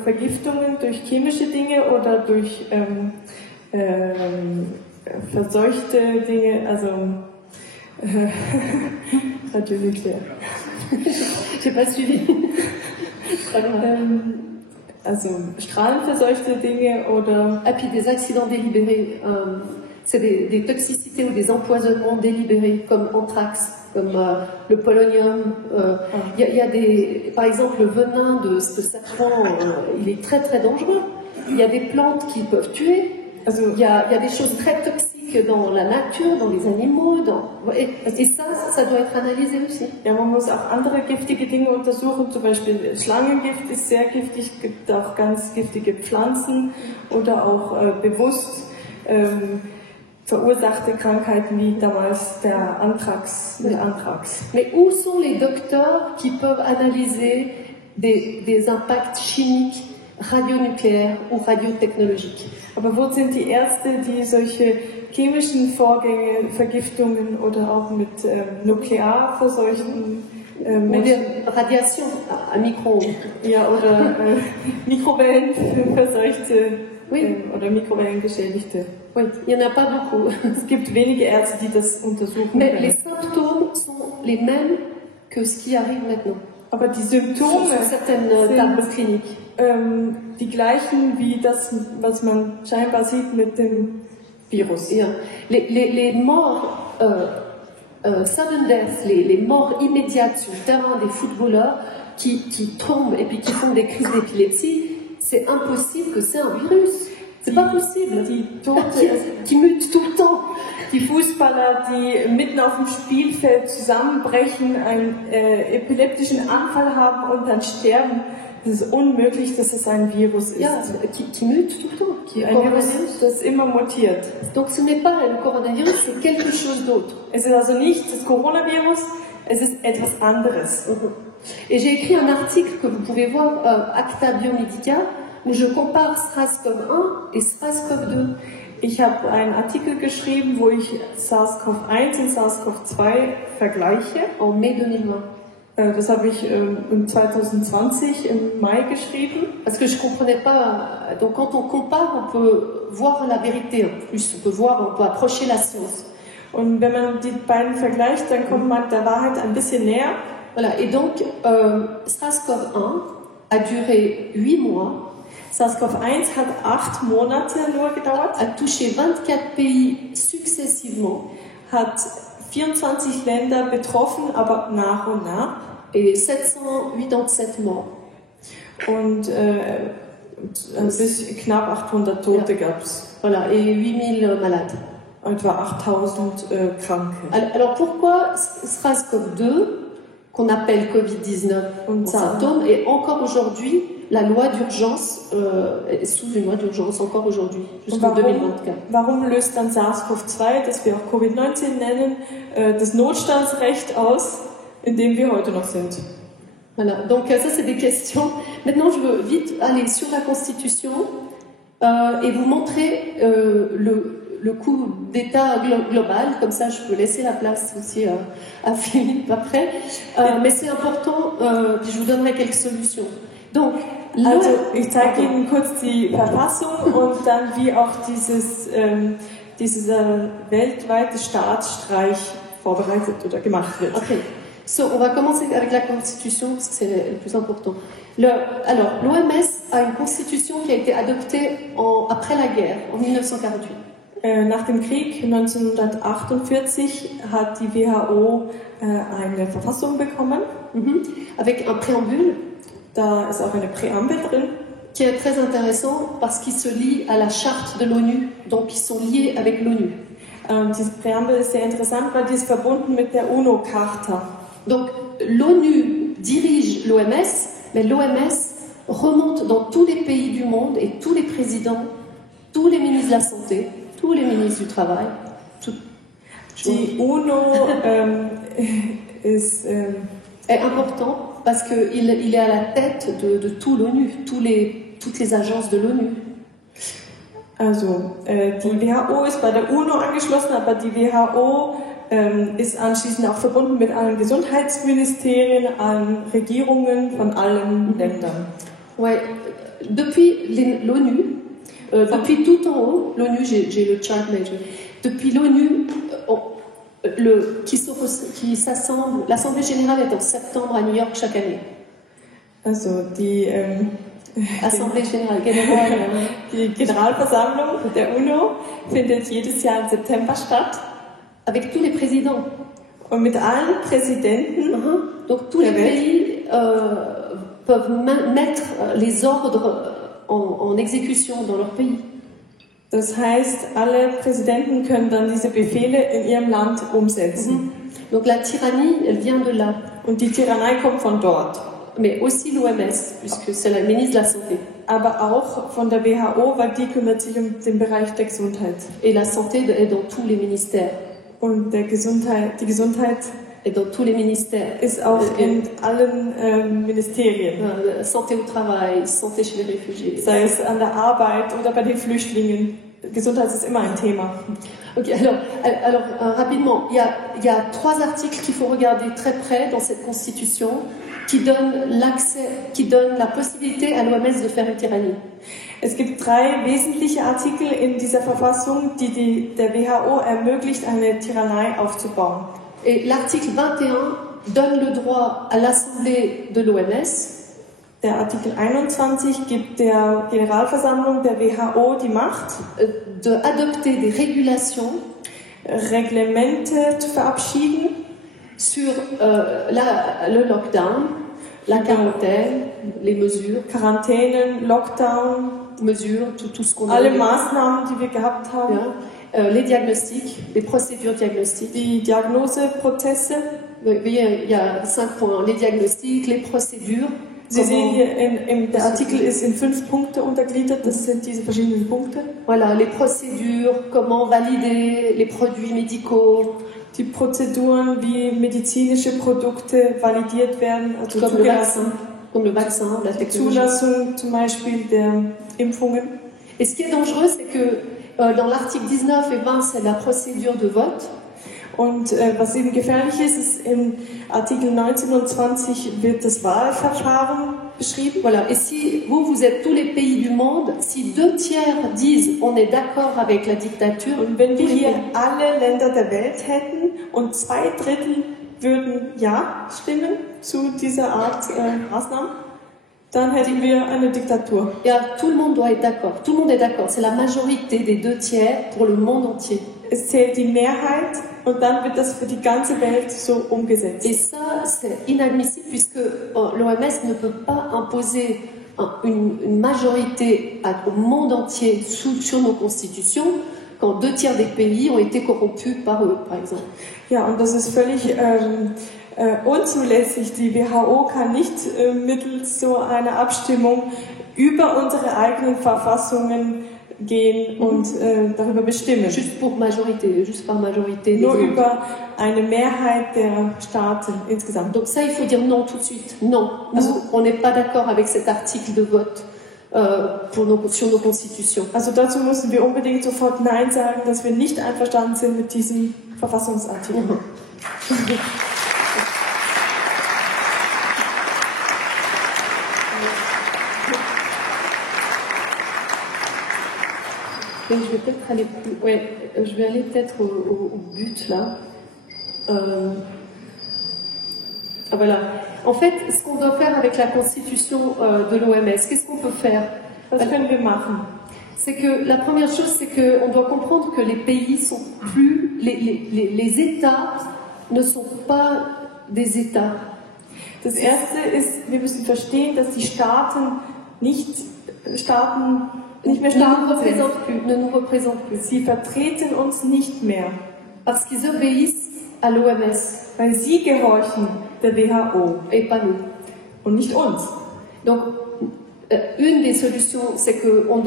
Vergiftungen durch chemische Dinge oder durch verseuchte Dinge, also radionuklear. J'ai pas suivi. Also strahlenverseuchte Dinge oder... Et puis des accidents délibérés, c'est des toxicités ou des empoisonnements délibérés comme anthrax, comme le polonium. Il y a des, par exemple le venin de serpent, il est très très dangereux. Il y a des plantes qui peuvent tuer. Il y a des choses très toxiques dans la nature, dans les animaux, et ça doit être analysé aussi. Ja, man muss auch andere giftige Dinge untersuchen, zum Beispiel Schlangengift ist sehr giftig, es gibt auch ganz giftige Pflanzen oder auch bewusst verursachte Krankheiten wie damals der Anthrax. Mais où sont les docteurs qui peuvent analyser des impacts chimiques, radionucléaires ou radiotechnologiques? Aber wo sind die Ärzte, die solche chemischen Vorgänge, Vergiftungen oder auch mit nuklear verseuchten Radiation à micro. Ja, oder Mikrowellen verseuchte oder Mikrowellengeschädigte. Oui, il n'y en a pas beaucoup. Es gibt wenige Ärzte, die das untersuchen. Mais les symptômes sont les mêmes que ce qui arrive maintenant. Aber die Symptome sur certaines tables cliniques. Die gleichen wie das, was man scheinbar sieht mit dem Virus. Yeah. Les morts sudden death, les morts immédiates sur le terrain des footballeurs qui tombent et puis qui font des crises d'épilepsie, c'est impossible que c'est un virus. C'est pas possible. Die Tote, Qui mute tout le temps. die Fußballer, die mitten auf dem Spielfeld zusammenbrechen, einen epileptischen Anfall haben und dann sterben. Es ist unmöglich, dass es ein Virus ist. Ja, qui mute tout le temps. Qui Ein Virus, das immer mutiert. Donc ce n'est pas le coronavirus, c'est quelque chose d'autre. Es ist also nicht das Coronavirus, es ist etwas anderes. Et j'ai écrit un article que vous pouvez voir, Acta Biomedica, où je compare SARS-CoV-1 et SARS-CoV-2. Ich habe einen Artikel geschrieben, wo ich SARS-CoV-1 und SARS-CoV-2 vergleiche. En mai 2020. Das habe ich im 2020 im Mai geschrieben. Parce que je ne comprenais pas. Donc quand on compare, on peut voir la vérité en plus. On peut approcher la science. Und wenn man die beiden vergleicht, dann kommt man der Wahrheit ein bisschen näher. Voilà. Et donc, SARS-CoV-1 a duré 8 mois. SARS-CoV-1 hat 8 Monate nur gedauert, A touché 24 pays successivement. hat 24 Länder betroffen, aber nach und nach. Et 787 morts. Und bis knapp 800 Tote gab es. Voilà. Et 8000 malades. Etwa 8000 Kranke. Alors pourquoi SARS-CoV-2, qu'on appelle Covid-19 en symptômes, et encore aujourd'hui, la loi d'urgence est sous une loi d'urgence encore aujourd'hui, jusqu'en 2024. Warum löst dann SARS-CoV-2, das wir auch Covid-19 nennen, das Notstandsrecht aus, in dem wir heute noch sind? Voilà, donc ça c'est des questions. Maintenant je veux vite aller sur la Constitution et vous montrer le coup d'état global, comme ça je peux laisser la place aussi à Philippe après. Mais c'est important, puis je vous donnerai quelques solutions. Donc, also ich zeige Ihnen kurz die Verfassung und dann wie auch dieser weltweite Staatsstreich vorbereitet oder gemacht wird. Okay. So, on va commencer avec la Constitution parce que c'est le plus important. Alors, l'OMS a une constitution qui a été adoptée après la guerre, en 1948. Nach dem Krieg 1948 hat die WHO eine Verfassung bekommen. Avec un préambule. Da ist auch eine Präambel drin. Qui est très intéressant parce qu'il se lie à la charte de l'ONU, donc ils sont liés avec l'ONU. Diese Präambel ist sehr interessant, weil die ist verbunden mit der UNO-Charta. Donc l'ONU dirige l'OMS, mais l'OMS remonte dans tous les pays du monde et tous les présidents, tous les ministres de la Santé, tous les ministres du Travail. Die UNO est important parce qu'il est à la tête de tout l'ONU, toutes les agences de l'ONU. Also, die WHO ist bei der UNO angeschlossen, aber die WHO ist anschließend auch verbunden mit allen Gesundheitsministerien, allen Regierungen von allen Ländern. Ouais, depuis l'ONU, depuis tout en haut, l'ONU, j'ai le chart major, depuis l'ONU, qui s'assemble, l'Assemblée Générale est en septembre à New York chaque année. Also die Assemblée Générale, die Generalversammlung der UNO findet jedes Jahr im September statt. Avec tous les présidents. Und mit allen Präsidenten. Donc tous les pays peuvent mettre les ordres en exécution dans leur pays. Das heißt, alle Präsidenten können dann diese Befehle in ihrem Land umsetzen. Donc la tyrannie, elle vient de là. Und die Tyrannei kommt von dort. Mais aussi l'OMS, puisque c'est la ministre de la Santé. Aber auch von der WHO, weil die kümmert sich um den Bereich der Gesundheit. Et la santé est dans tous les ministères. Und die Gesundheit est dans tous les ministères. Ist auch in allen Ministerien. Santé au travail, santé chez les réfugiés. Sei es an der Arbeit oder bei den Flüchtlingen. Gesundheit ist immer ein Thema. Ok, alors rapidement, il y a 3 articles qu'il faut regarder très près dans cette constitution qui donnent la possibilité à l'OMS de faire une tyrannie. Es gibt 3 wesentliche Artikel in dieser Verfassung, die der WHO ermöglicht, eine Tyrannei aufzubauen. Et l'article 21 donne le droit à l'Assemblée de l'OMS. Der Artikel 21 gibt der Generalversammlung der WHO die Macht, d'adopter des régulations Reglemente zu verabschieden. Sur le lockdown, la quarantaine, les mesures. Quarantänen, Lockdown, mesures, tout ce qu'on a. Alle Maßnahmen, die wir gehabt haben. Ja. Les diagnostics, les procédures diagnostiques. Die Diagnoseprozesse. Vous voyez, il y a 5 points. Les diagnostics, les procédures. Sie sehen hier, der Artikel ist in 5 Punkte untergliedert, das sind diese verschiedenen Punkte. Voilà, les procédures, comment valider les produits médicaux. Die Prozeduren, wie medizinische Produkte validiert werden, also zugelassen. Comme le vaccin, la technologie. Zulassung zum Beispiel der Impfungen. Et ce qui est dangereux, c'est que dans l'article 19 et 20, c'est la procédure de vote. Und was eben gefährlich ist, ist im Artikel 19 und 20 wird das Wahlverfahren beschrieben. Voilà. Et si vous êtes tous les pays du monde, si 2/3 disent on est d'accord avec la dictature, und wenn wir hier alle Länder der Welt hätten und 2/3 würden ja stimmen zu dieser Art Maßnahmen, dann hätten wir eine Diktatur. Ja, tout le monde doit être d'accord. Tout le monde est d'accord. C'est la majorité des 2/3 pour le monde entier. Es zählt die Mehrheit und dann wird das für die ganze Welt so umgesetzt. Et ça, c'est inadmissible puisque l'OMS ne peut pas imposer une majorité au monde entier sur nos constitutions quand 2/3 des pays ont été corrompus par eux, par exemple. Ja, und das ist völlig unzulässig. Die WHO kann nicht mittels so einer Abstimmung über unsere eigenen Verfassungen gehen und darüber bestimmen. Juste par majorité. Nur über eine Mehrheit der Staaten insgesamt. Donc ça, il faut dire non tout de suite. Non, nous, on n'est pas d'accord avec cet article de vote sur nos constitutions. Also dazu müssen wir unbedingt sofort Nein sagen, dass wir nicht einverstanden sind mit diesem Verfassungsartikel. Je vais peut-être aller je vais aller peut-être au but là. Voilà. En fait, ce qu'on doit faire avec la constitution de l'OMS, qu'est-ce qu'on peut faire? Was können wir machen? C'est que la première chose, c'est qu'on doit comprendre que les pays sont plus, les États ne sont pas des États. Das erste ist, wir müssen verstehen, dass die Staaten nicht mehr Staaten sind. Ne nous représentent plus. Sie vertreten uns nicht mehr. Parce qu'ils obéissent à l'OMS. Weil sie gehorchen der WHO. Et pas nous. Und nicht uns. Donc, une des solutions, c'est qu'on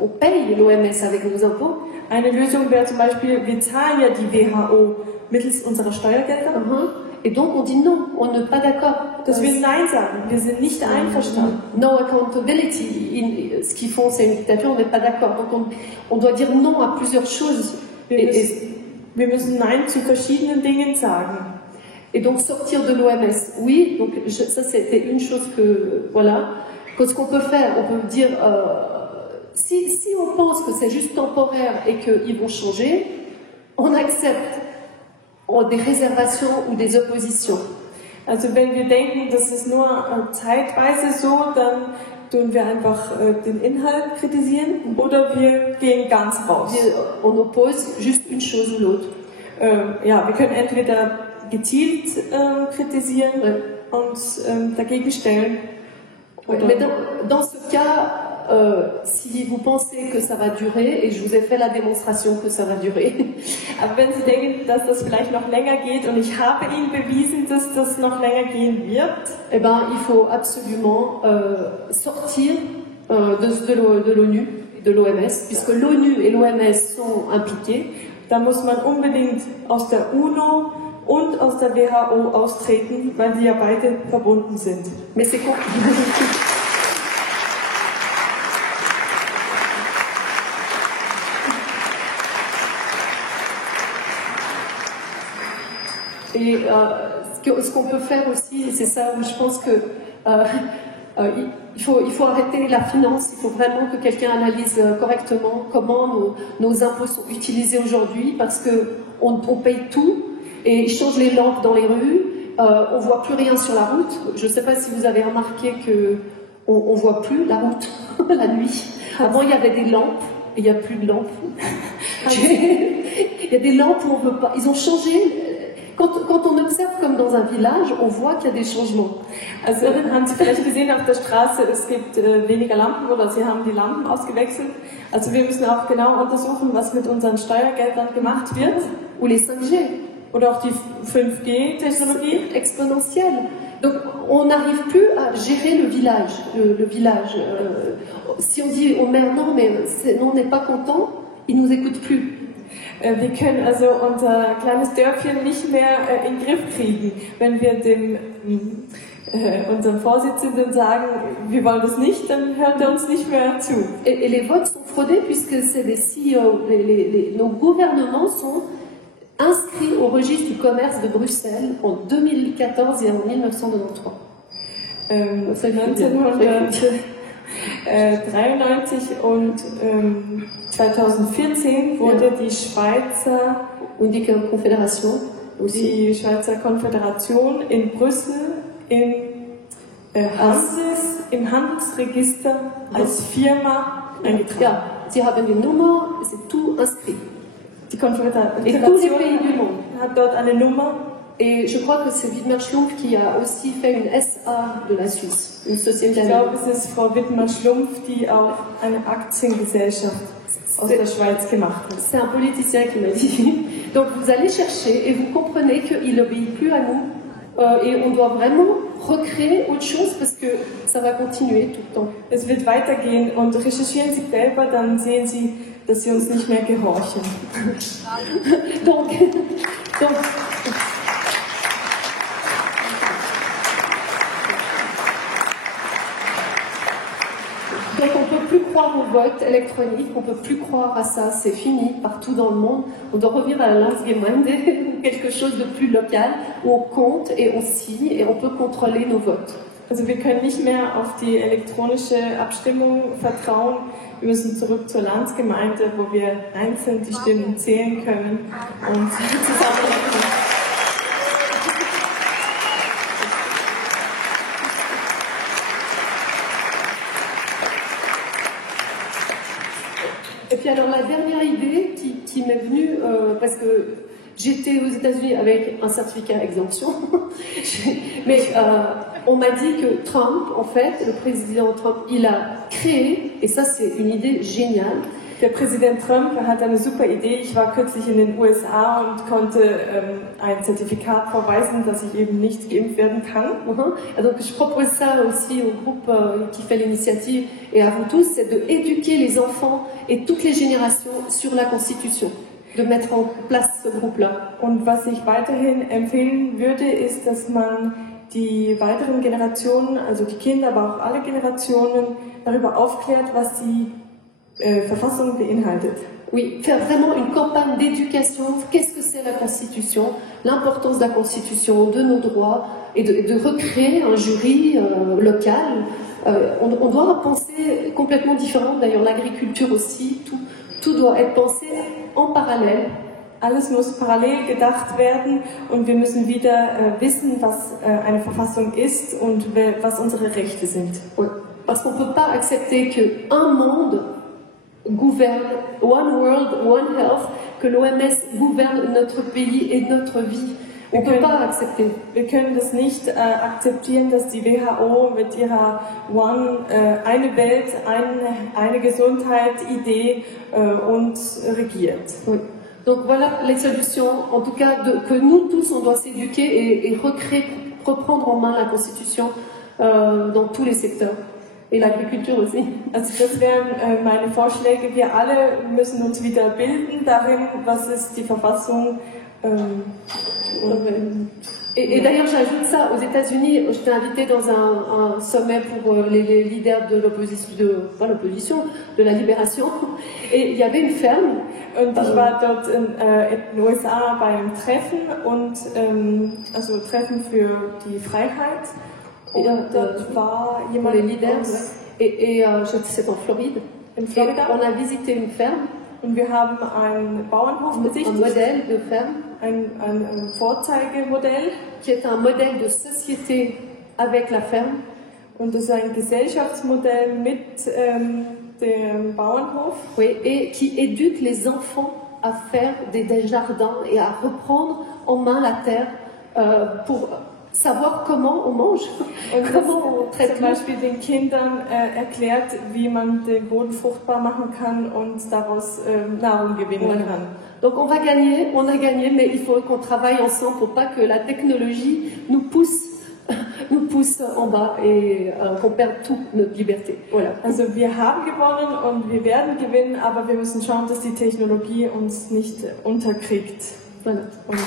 on paye l'OMS avec nos impôts. Eine Lösung wäre zum Beispiel, wir zahlen ja die WHO mittels unserer Steuergelder. Et donc on dit non, on n'est pas d'accord. Dass wir Nein sagen, wir sind nicht einverstanden. No accountability, ce qu'ils font c'est une dictature, on n'est pas d'accord. Donc on doit dire non à plusieurs choses. Wir müssen Nein zu verschiedenen Dingen sagen. Et donc sortir de l'OMS, oui, donc ça c'était une chose que, voilà. Ce qu'on peut faire, on peut dire, si on pense que c'est juste temporaire et qu'ils vont changer, on accepte des réservations ou des oppositions. Also wenn wir denken, das ist nur zeitweise so, dann tun wir einfach den Inhalt kritisieren oder wir gehen ganz raus. On oppose juste une chose ou l'autre. Ja, wir können entweder gezielt kritisieren und dagegen stellen. Mais dans ce cas, si vous pensez que ça va durer, et je vous ai fait la démonstration que ça va durer. Aber wenn Sie denken, dass das vielleicht noch länger geht, und ich habe Ihnen bewiesen, dass das noch länger gehen wird, eh ben, il faut absolument sortir de l'ONU, de l'OMS, puisque l'ONU et l'OMS sont impliqués. Da muss man unbedingt aus der UNO und aus der WHO austreten, weil die ja beide verbunden sind. Mais c'est Et ce qu'on peut faire aussi, c'est ça où je pense que il faut arrêter la finance, il faut vraiment que quelqu'un analyse correctement comment nos impôts sont utilisés aujourd'hui, parce qu'on paye tout, et ils changent les lampes dans les rues, on voit plus rien sur la route. Je ne sais pas si vous avez remarqué qu'on voit plus la route la nuit. Avant il y avait des lampes, et il n'y a plus de lampes. Il y a des lampes où on ne veut pas. Ils ont changé. Quand on observe comme dans un village, on voit qu'il y a des changements. Also haben Sie vielleicht gesehen auf der Straße, es gibt weniger Lampen oder Sie haben die Lampen ausgewechselt. Also wir müssen auch genau untersuchen, was mit unseren Steuergeldern gemacht wird. Ou les 5G. Oder auch die 5G-Technologie. Exponentielle. Donc on n'arrive plus à gérer le village. Si on dit au maire non, mais on n'est pas content, il ne nous écoute plus. Wir können also unser kleines Dörfchen nicht mehr in den Griff kriegen, wenn wir unserem Vorsitzenden sagen, wir wollen das nicht, dann hört er uns nicht mehr zu. Et les votes sont fraudés puisque c'est des CEO, nos gouvernements sont inscrits au registre du commerce de Bruxelles en 2014 et en 1993. 1993 und 2014 wurde die Schweizer Konföderation in Brüssel im Handelsregister als Firma eingetragen. Ja, sie haben die Nummer, c'est tout inscrit. Die Konföderation hat dort eine Nummer. Et je crois que c'est Widmer Schlumpf qui a aussi fait une SA de la Suisse, une société. Ich glaube, es ist Frau Widmer Schlumpf, die auch eine Aktiengesellschaft aus der Schweiz gemacht hat. C'est un politicien qui m'a dit. Donc vous allez chercher et vous comprenez qu'il n'obéit plus à nous et on doit vraiment recréer autre chose parce que ça va continuer tout le temps. Es wird weitergehen und recherchieren Sie selber, dann sehen Sie, dass Sie uns nicht mehr gehorchen. donc on ne peut plus croire au vote électronique, on ne peut plus croire à ça, c'est fini partout dans le monde. On doit revenir à la Landsgemeinde, quelque chose de plus local, où on compte et on signe et on peut contrôler nos votes. Also wir können nicht mehr auf die elektronische Abstimmung vertrauen. Wir müssen zurück zur Landsgemeinde, wo wir einzeln die Stimmen zählen können und zusammenrechnen. Et puis alors la dernière idée qui m'est venue, parce que j'étais aux États-Unis avec un certificat exemption, mais on m'a dit que Trump, en fait, le président Trump, il a créé, et ça c'est une idée géniale. Der Präsident Trump hat eine super Idee. Ich war kürzlich in den USA und konnte ein Zertifikat vorweisen, dass ich eben nicht geimpft werden kann. Donc je propose ça aussi au groupe qui fait l'initiative et à vous tous, c'est d'éduquer les enfants et toutes les générations sur la Constitution, de mettre en place ce groupe-là. Und was ich weiterhin empfehlen würde, ist, dass man die weiteren Generationen, also die Kinder, aber auch alle Generationen darüber aufklärt, was die Verfassung beinhaltet. Oui, faire vraiment une campagne d'éducation. Qu'est-ce que c'est la Constitution, l'importance de la Constitution, de nos droits, et de recréer un jury local. On doit penser complètement différent. D'ailleurs, l'agriculture aussi. Tout doit être pensé en parallèle. Alles muss parallel gedacht werden und wir müssen wieder wissen, was eine Verfassung ist und was unsere Rechte sind. Oui. Parce qu'on ne peut pas accepter qu'un monde gouverne, one world, one health, que l'OMS gouverne notre pays et notre vie. On ne peut pas accepter. Wir können das nicht akzeptieren, dass die WHO mit ihrer eine Welt, eine Gesundheit-Idee uns regiert. Oui. Donc voilà les solutions, en tout cas que nous tous on doit s'éduquer et reprendre en main la Constitution dans tous les secteurs. Et l'agriculture aussi. Also das wären meine Vorschläge. Wir alle müssen uns wieder bilden darin, was ist die Verfassung. Et d'ailleurs, j'ajoute ça, aux États-Unis, j'étais invitée dans un sommet pour les leaders de l'opposition, pas l'opposition, de la libération, et il y avait une ferme. Und ich war dort in den USA bei einem Treffen, also Treffen für die Freiheit. Et dort war jemand, les leaders, et c'est en Floride. In Florida. On a visité une ferme. Und wir haben einen Bauernhof besichtigt. Un modèle de ferme. Ein Vorzeigemodell. Qui est un modèle de société avec la ferme. Und das ist ein Gesellschaftsmodell mit dem Bauernhof. Oui, et qui éduque les enfants à faire des jardins et à reprendre en main la terre pour savoir comment on mange, comment on traite. Zum Beispiel den Kindern erklärt, wie man den Boden fruchtbar machen kann und daraus Nahrung gewinnen kann. Donc on a gagné, mais il faut qu'on travaille ensemble pour pas que la technologie nous pousse en bas et qu'on perde toute notre liberté. Voilà. Also wir haben gewonnen und wir werden gewinnen, aber wir müssen schauen, dass die Technologie uns nicht unterkriegt. Voilà. Und